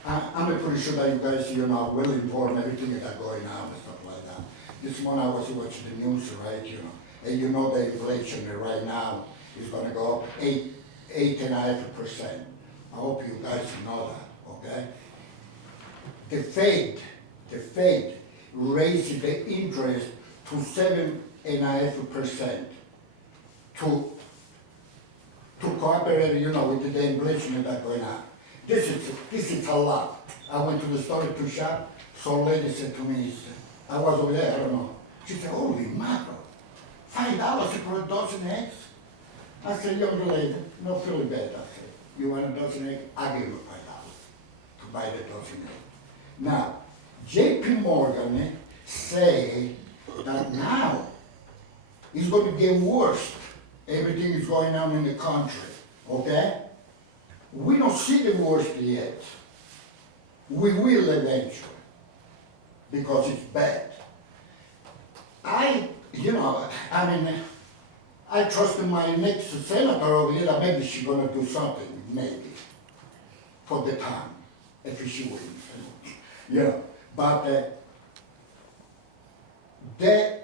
I'm pretty sure that you guys, you know, will inform everything that's going on and stuff like that. This morning I was watching the news, right, you know, and you know the inflation right now is gonna go up 8.5%. I hope you guys know that, okay? The Fed raised the interest to 7.5% to cooperate, you know, with the inflation that's going on. This is a lot. I went to the store to shop, so a lady said to me, I was over there, I don't know. She said, holy mackerel, $5 for a dozen eggs? I said, young lady, no feeling bad. I said, you want a dozen eggs? I give you $5 to buy the dozen eggs. Now, JP Morgan say that now it's going to get worse everything is going on in the country, okay? We don't see the worst yet. We will eventually, because it's bad. I trust in my next senator over here that maybe she's gonna do something, maybe, for the time, if she wins. Yeah, but they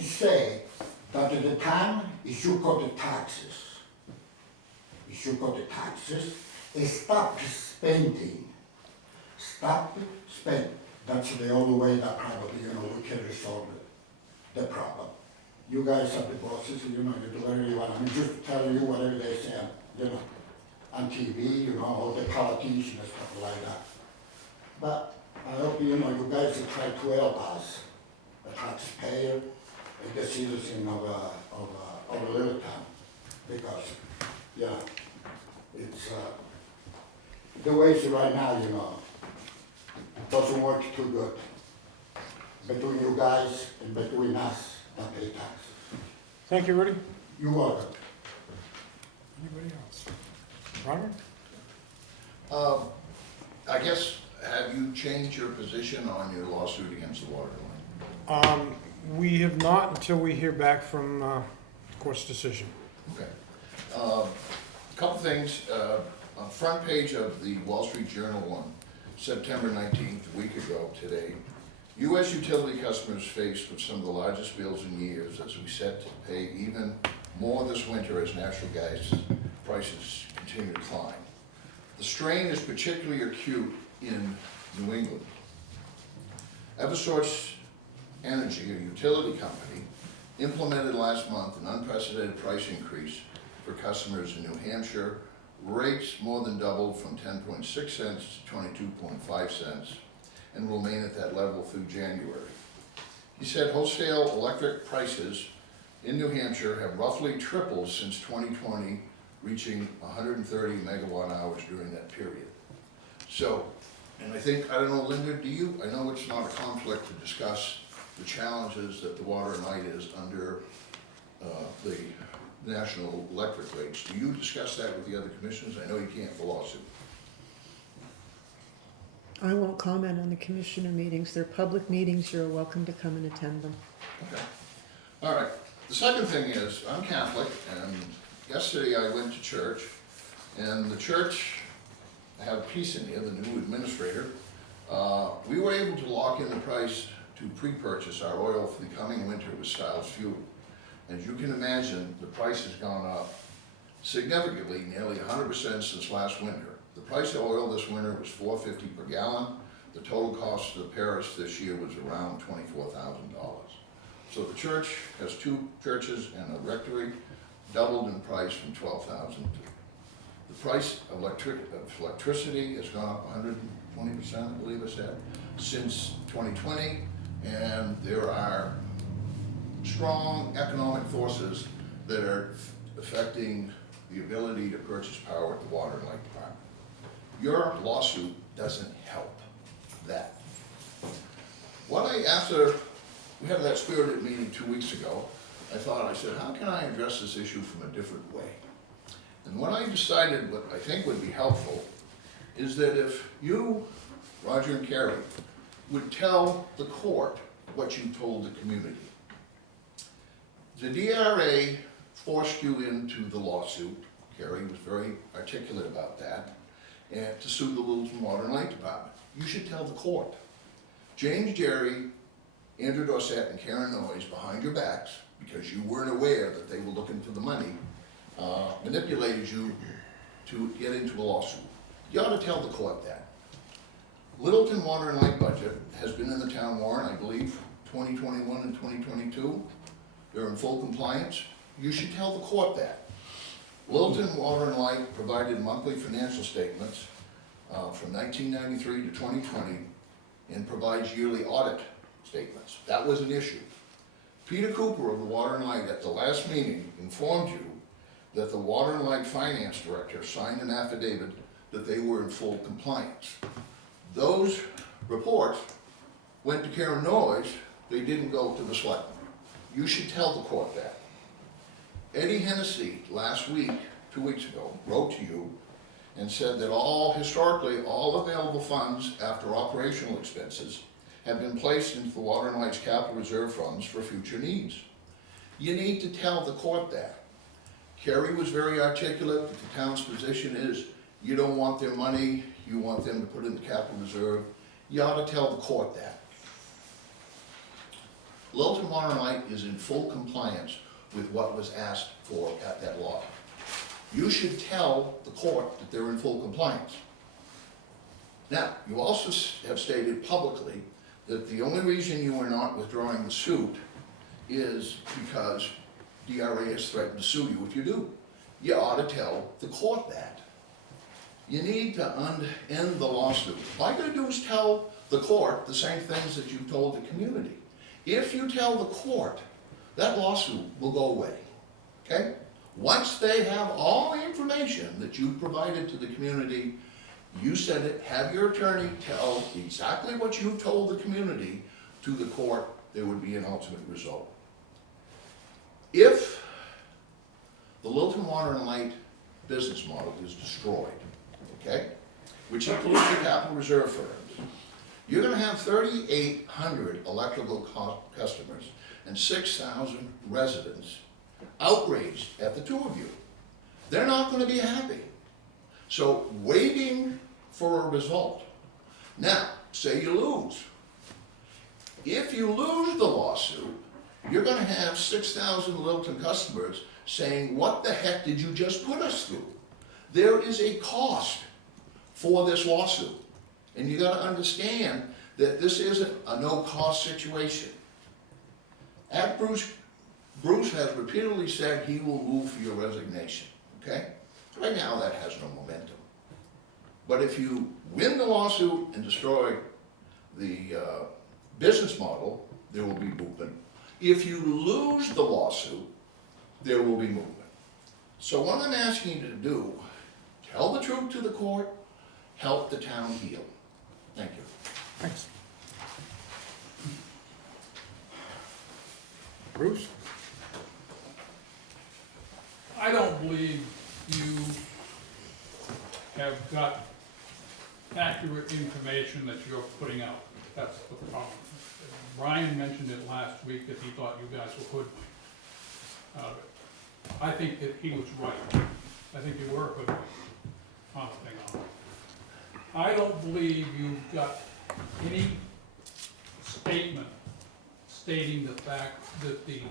say that at the time, you should cut the taxes. You should cut the taxes and stop spending. Stop spending. That's the only way that probably, we can resolve the problem. You guys are the bosses, you do whatever you want. I'm just telling you whatever they say, on TV, all the politicians and stuff like that. But I hope, you guys will try to help us, the taxpayer, and the citizen of Littleton. Because, it's, the way it's right now, doesn't work too good. Between you guys and between us, that pay taxes. Thank you, Rudy. You're welcome. Anybody else? Robert? I guess, have you changed your position on your lawsuit against the water line? We have not until we hear back from the court's decision. Okay. Couple things, on front page of the Wall Street Journal one, September 19th, a week ago today, U.S. utility customers faced with some of the largest bills in years as we set to pay even more this winter as natural gas prices continue to climb. The strain is particularly acute in New England. Eversource Energy, a utility company, implemented last month an unprecedented price increase for customers in New Hampshire. Rates more than doubled from 10.6 cents to 22.5 cents and will remain at that level through January. He said wholesale electric prices in New Hampshire have roughly tripled since 2020, reaching 130 megawatt hours during that period. So, and I don't know, Linda, I know it's not a conflict to discuss the challenges that the water and light is under the national electric rates. Do you discuss that with the other commissioners? I know you can't for lawsuit. I won't comment on the commissioner meetings. They're public meetings. You're welcome to come and attend them. Okay. All right. The second thing is, I'm Catholic, and yesterday I went to church, and the church, I have a piece in here, the new administrator. We were able to lock in the price to pre-purchase our oil for the coming winter with Stiles Fuel. As you can imagine, the price has gone up significantly, nearly 100% since last winter. The price of oil this winter was $4.50 per gallon. The total cost to the parish this year was around $24,000. So the church has two churches and a rectory, doubled in price from $12,000 to. The price of electricity has gone up 120%, I believe I said, since 2020, and there are strong economic forces that are affecting the ability to purchase power at the water and light department. Your lawsuit doesn't help that. After we had that spirited meeting 2 weeks ago, I said, how can I address this issue from a different way? And what I decided, what I think would be helpful, is that if you, Roger and Carrie, would tell the court what you told the community. The DRA forced you into the lawsuit. Carrie was very articulate about that, and to sue the Littleton Water and Light Department. You should tell the court. James Jerry, Andrew Dorset, and Karen Noyes, behind your backs, because you weren't aware that they were looking for the money, manipulated you to get into a lawsuit. You ought to tell the court that. Littleton Water and Light budget has been in the town warrant, I believe, 2021 and 2022. They're in full compliance. You should tell the court that. Littleton Water and Light provided monthly financial statements from 1993 to 2020 and provides yearly audit statements. That was an issue. Peter Cooper of the Water and Light at the last meeting informed you that the Water and Light Finance Director signed an affidavit that they were in full compliance. Those reports went to Karen Noyes, they didn't go to the selectmen. You should tell the court that. Eddie Hennessy last week, 2 weeks ago, wrote to you and said that historically, all available funds after operational expenses have been placed into the Water and Lights Capital Reserve Funds for future needs. You need to tell the court that. Kerry was very articulate that the town's position is, you don't want their money, you want them to put it in the capital reserve. You ought to tell the court that. Littleton Water and Light is in full compliance with what was asked for at that law. You should tell the court that they're in full compliance. Now, you also have stated publicly that the only reason you are not withdrawing the suit is because DRA has threatened to sue you if you do. You ought to tell the court that. You need to end the lawsuit. All you gotta do is tell the court the same things that you told the community. If you tell the court, that lawsuit will go away, okay? Once they have all the information that you provided to the community, you said it, have your attorney tell exactly what you told the community to the court, there would be an ultimate result. If the Littleton Water and Light business model is destroyed, okay, which includes the capital reserve firms, you're gonna have 3,800 electrical customers and 6,000 residents outraged at the two of you. They're not gonna be happy. So waiting for a result. Now, say you lose. If you lose the lawsuit, you're gonna have 6,000 Littleton customers saying, what the heck did you just put us through? There is a cost for this lawsuit. And you gotta understand that this isn't a no-cost situation. Bruce has repeatedly said he will move for your resignation, okay? Right now, that has no momentum. But if you win the lawsuit and destroy the business model, there will be movement. If you lose the lawsuit, there will be movement. So what I'm asking you to do, tell the truth to the court, help the town heal. Thank you. Thanks. Bruce? I don't believe you have got accurate information that you're putting out. That's the problem. Brian mentioned it last week that he thought you guys were hoodwinked out of it. I think that he was right. I think you were hoodwinked on the thing on it. I don't believe you've got any statement stating the fact that the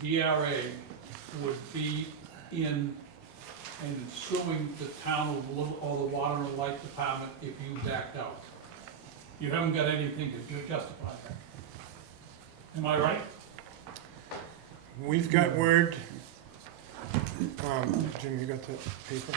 DRA would be in and suing the town or the Water and Light Department if you backed out. You haven't got anything to justify that. Am I right? We've got word. Jim, you got the paper?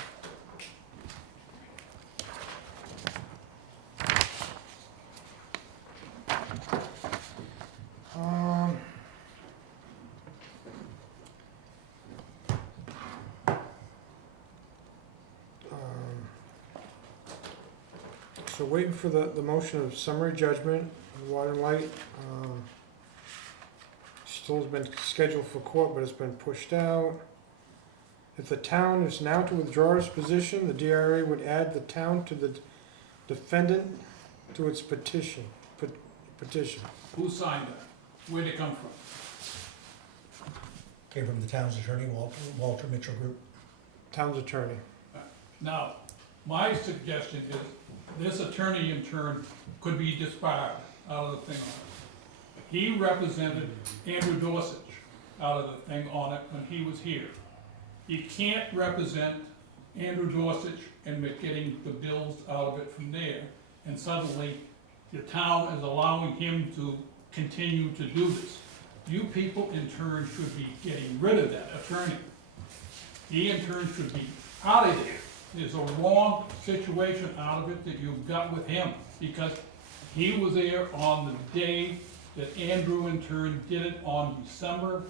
So waiting for the motion of summary judgment, Water and Light. Still has been scheduled for court, but it's been pushed out. If the town is now to withdraw its position, the DRA would add the town to the defendant to its petition. Who signed that? Where'd it come from? Came from the town's attorney, Walter Mitchell Group. Town's attorney. Now, my suggestion is this attorney in turn could be disbarred out of the thing on it. He represented Andrew Dorsich out of the thing on it when he was here. You can't represent Andrew Dorsich and be getting the bills out of it from there, and suddenly the town is allowing him to continue to do this. You people in turn should be getting rid of that attorney. He in turn should be out of there. There's a wrong situation out of it that you've got with him, because he was there on the day that Andrew in turn did it on December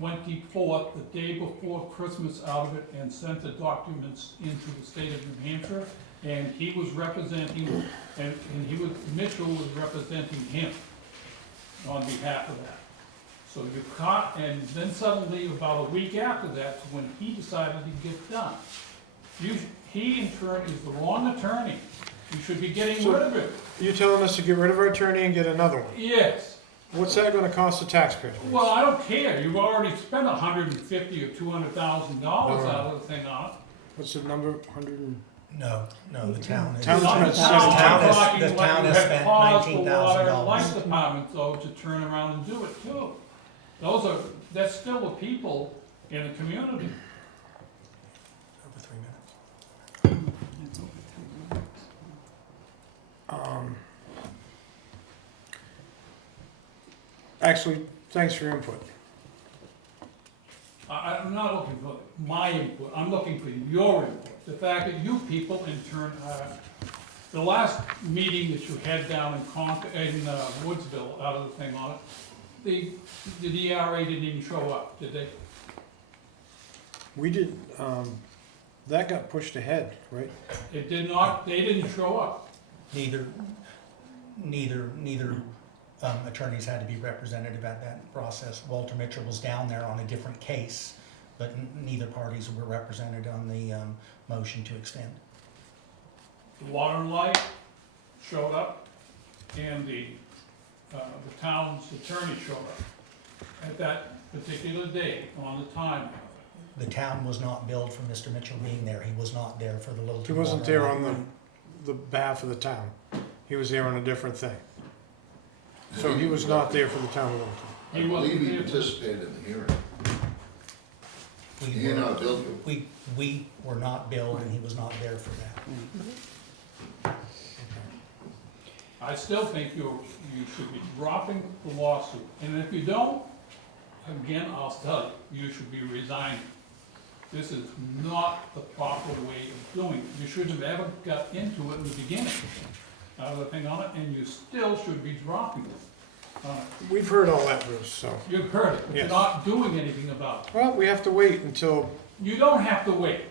24th, the day before Christmas out of it, and sent the documents into the state of New Hampshire, and he was representing, Mitchell was representing him on behalf of that. So you caught, and then suddenly, about a week after that's when he decided to get done. He in turn is the wrong attorney. You should be getting rid of it. You're telling us to get rid of our attorney and get another one? Yes. What's that gonna cost the taxpayers? Well, I don't care. You've already spent $150,000 or $200,000 out of the thing on it. What's the number, 100 and? No, the town is. Town's Not the spent town, I'm 17,000. talking The like town you has had spent caused the water and light $19,000. department though to turn around and do it too. That's still the people in the community. Over 3 minutes. Actually, thanks for your input. I'm not looking for my input, I'm looking for your input. The fact that you people in turn, the last meeting that you had down in Woodsville, out of the thing on it, the DRA didn't even show up, did they? We did, that got pushed ahead, right? It did not, they didn't show up. Neither attorneys had to be representative at that process. Walter Mitchell was down there on a different case, but neither parties were represented on the motion to extend. The water and light showed up, and the town's attorney showed up at that particular day on the time. The town was not billed for Mr. Mitchell being there. He was not there for the Littleton. He wasn't Water there and on the behalf of the town. He was there on a different thing. So he was not there for the town of Littleton. I He wasn't believe he there. participated in the hearing. We He were- not billed you. We were not billed, and he was not there for that. I still think you should be dropping the lawsuit, and if you don't, again, I'll tell you, you should be resigning. This is not the proper way of doing it. You shouldn't have ever got into it in the beginning, out of the thing on it, and you still should be dropping it. We've heard all that, Bruce, so. You've heard it, but you're Yes. not doing anything about it. Well, we have to wait until You don't have to wait.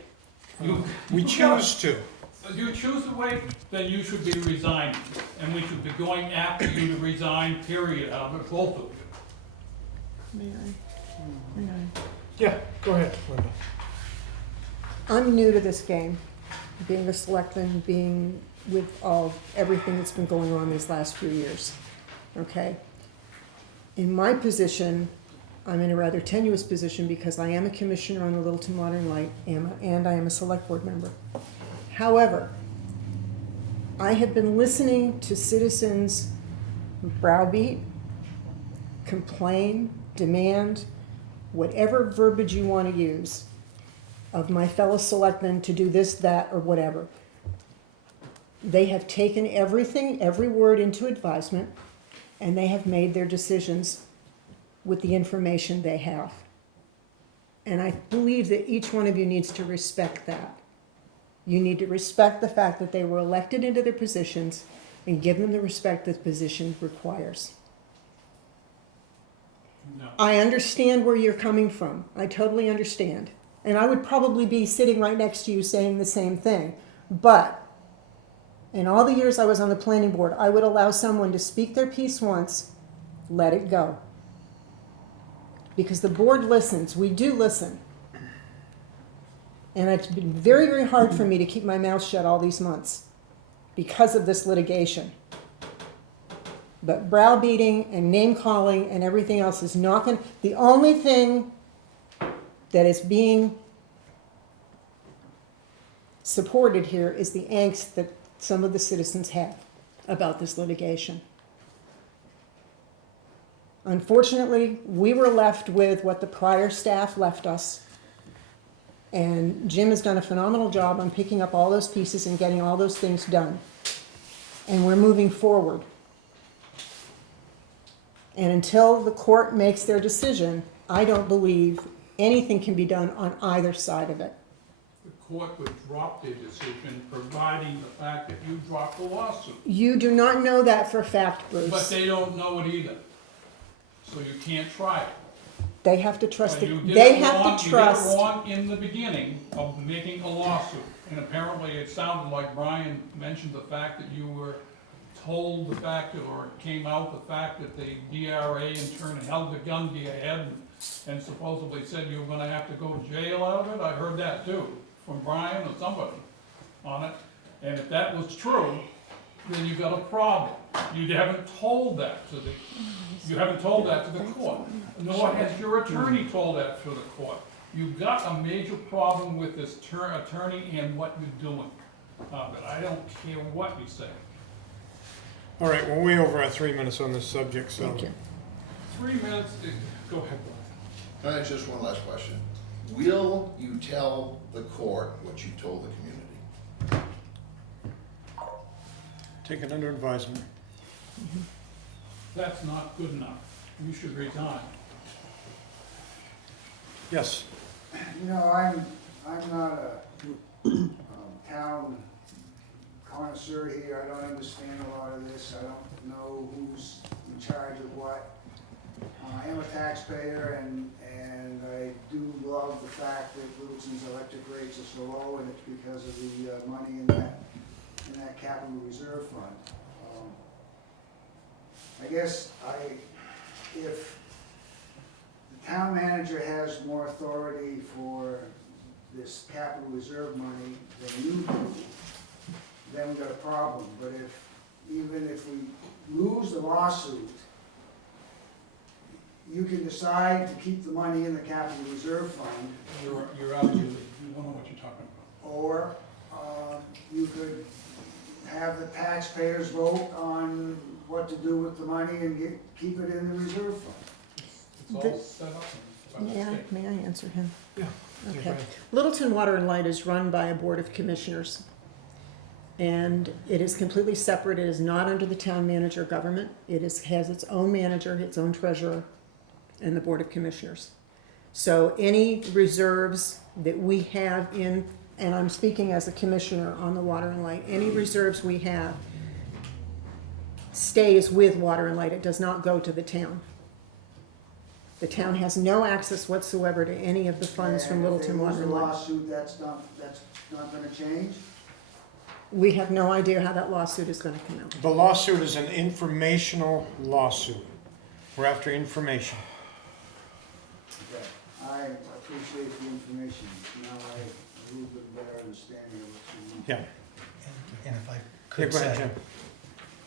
we choose to. If you choose to wait, then you should be resigning, and we should be going after you to resign, period, out of it, both of you. May I? May I? Yeah, go ahead, Linda. I'm new to this game, being a selectman, being with everything that's been going on these last few years, okay? In my position, I'm in a rather tenuous position because I am a commissioner on the Littleton Water and Light, and I am a select board member. However, I have been listening to citizens browbeat, complain, demand, whatever verbiage you want to use, of my fellow selectmen to do this, that, or whatever. They have taken everything, every word into advisement, and they have made their decisions with the information they have. And I believe that each one of you needs to respect that. You need to respect the fact that they were elected into their positions and give them the respect that the position requires. No. I understand where you're coming from. I totally understand. And I would probably be sitting right next to you saying the same thing. But in all the years I was on the planning board, I would allow someone to speak their piece once, let it go. Because the board listens. We do listen. And it's been very, very hard for me to keep my mouth shut all these months because of this litigation. But browbeating and name calling and everything else is not going to, the only thing that is being supported here is the angst that some of the citizens have about this litigation. Unfortunately, we were left with what the prior staff left us. And Jim has done a phenomenal job on picking up all those pieces and getting all those things done. And we're moving forward. And until the court makes their decision, I don't believe anything can be done on either side of it. The court would drop their decision, providing the fact that you dropped the lawsuit. You do not know that for a fact, But Bruce. they don't know it either. So you can't try it. They have to trust But it. you did They it wrong- have to trust. You did it wrong in the beginning of making a lawsuit. And apparently it sounded like Brian mentioned the fact that you were told the fact, or it came out the fact that the DRA in turn held a gun to your head and supposedly said you were gonna have to go to jail out of it? I heard that too, from Brian or somebody on it. And if that was true, then you got a problem. You haven't told that to the court, nor has your attorney told that to the court. You've got a major problem with this attorney and what you're doing. But I don't care what you say. All right, we're way over our 3 minutes on this subject, so. Thank you. 3 minutes, go ahead, Brian. Can I ask just one last question? Will you tell the court what you told the community? Take it under advisement. That's not good enough. You should resign. Yes, You know, I'm not a town connoisseur here, I don't understand a lot of this, I don't know who's in charge of what. I am a taxpayer and I do love the fact that Littleton's electric rates are so low, and it's because of the money in that capital reserve fund. I guess if the town manager has more authority for this capital reserve money than you do, then we've got a problem. But even if we lose the lawsuit, you can decide to keep the money in the capital reserve fund, You're out of your league. You don't know what you're talking about. or you could have the taxpayers vote on what to do with the money and keep it in the reserve fund. It's all set up by the state. May I answer him? Yeah. Okay. Littleton Water and Light is run by a board of commissioners. And it is completely separate. It is not under the town manager government. It has its own manager, its own treasurer, and the board of commissioners. So any reserves that we have in, and I'm speaking as a commissioner on the Water and Light, any reserves we have stays with Water and Light. It does not go to the town. The town has no access whatsoever to any of the funds from Littleton Water and Light. And if they lose the lawsuit, that's not gonna change? We have no idea how that lawsuit is gonna come out. the lawsuit is an informational lawsuit. We're after information. Okay, I appreciate the information. Now I have a little bit better understanding of what's going on. Yeah. And if I Yeah, could go ahead, say, Jim.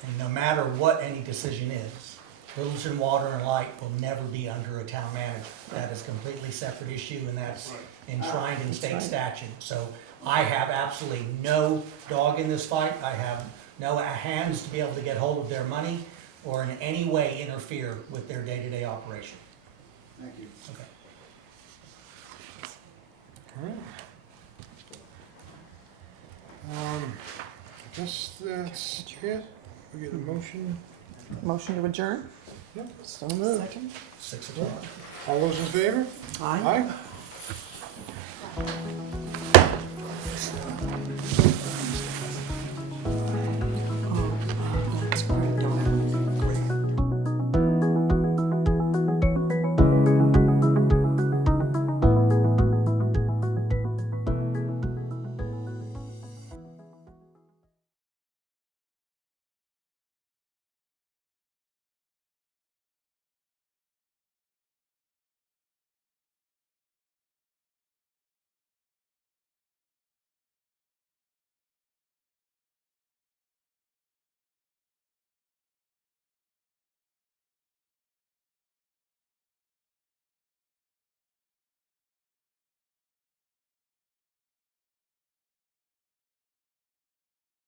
and no matter what any decision is, Littleton Water and Light will never be under a town manager. That is a completely separate issue, and that's enshrined in state right. statute. So I have absolutely no dog in this fight. I have no hands to be able to get hold of their money or in any way interfere with their day-to-day operation. Thank you. Okay. All right. I guess that's it. We get a motion. Motion to adjourn? Yep. So moved. 6 o'clock. All those in favor? Aye. Aye.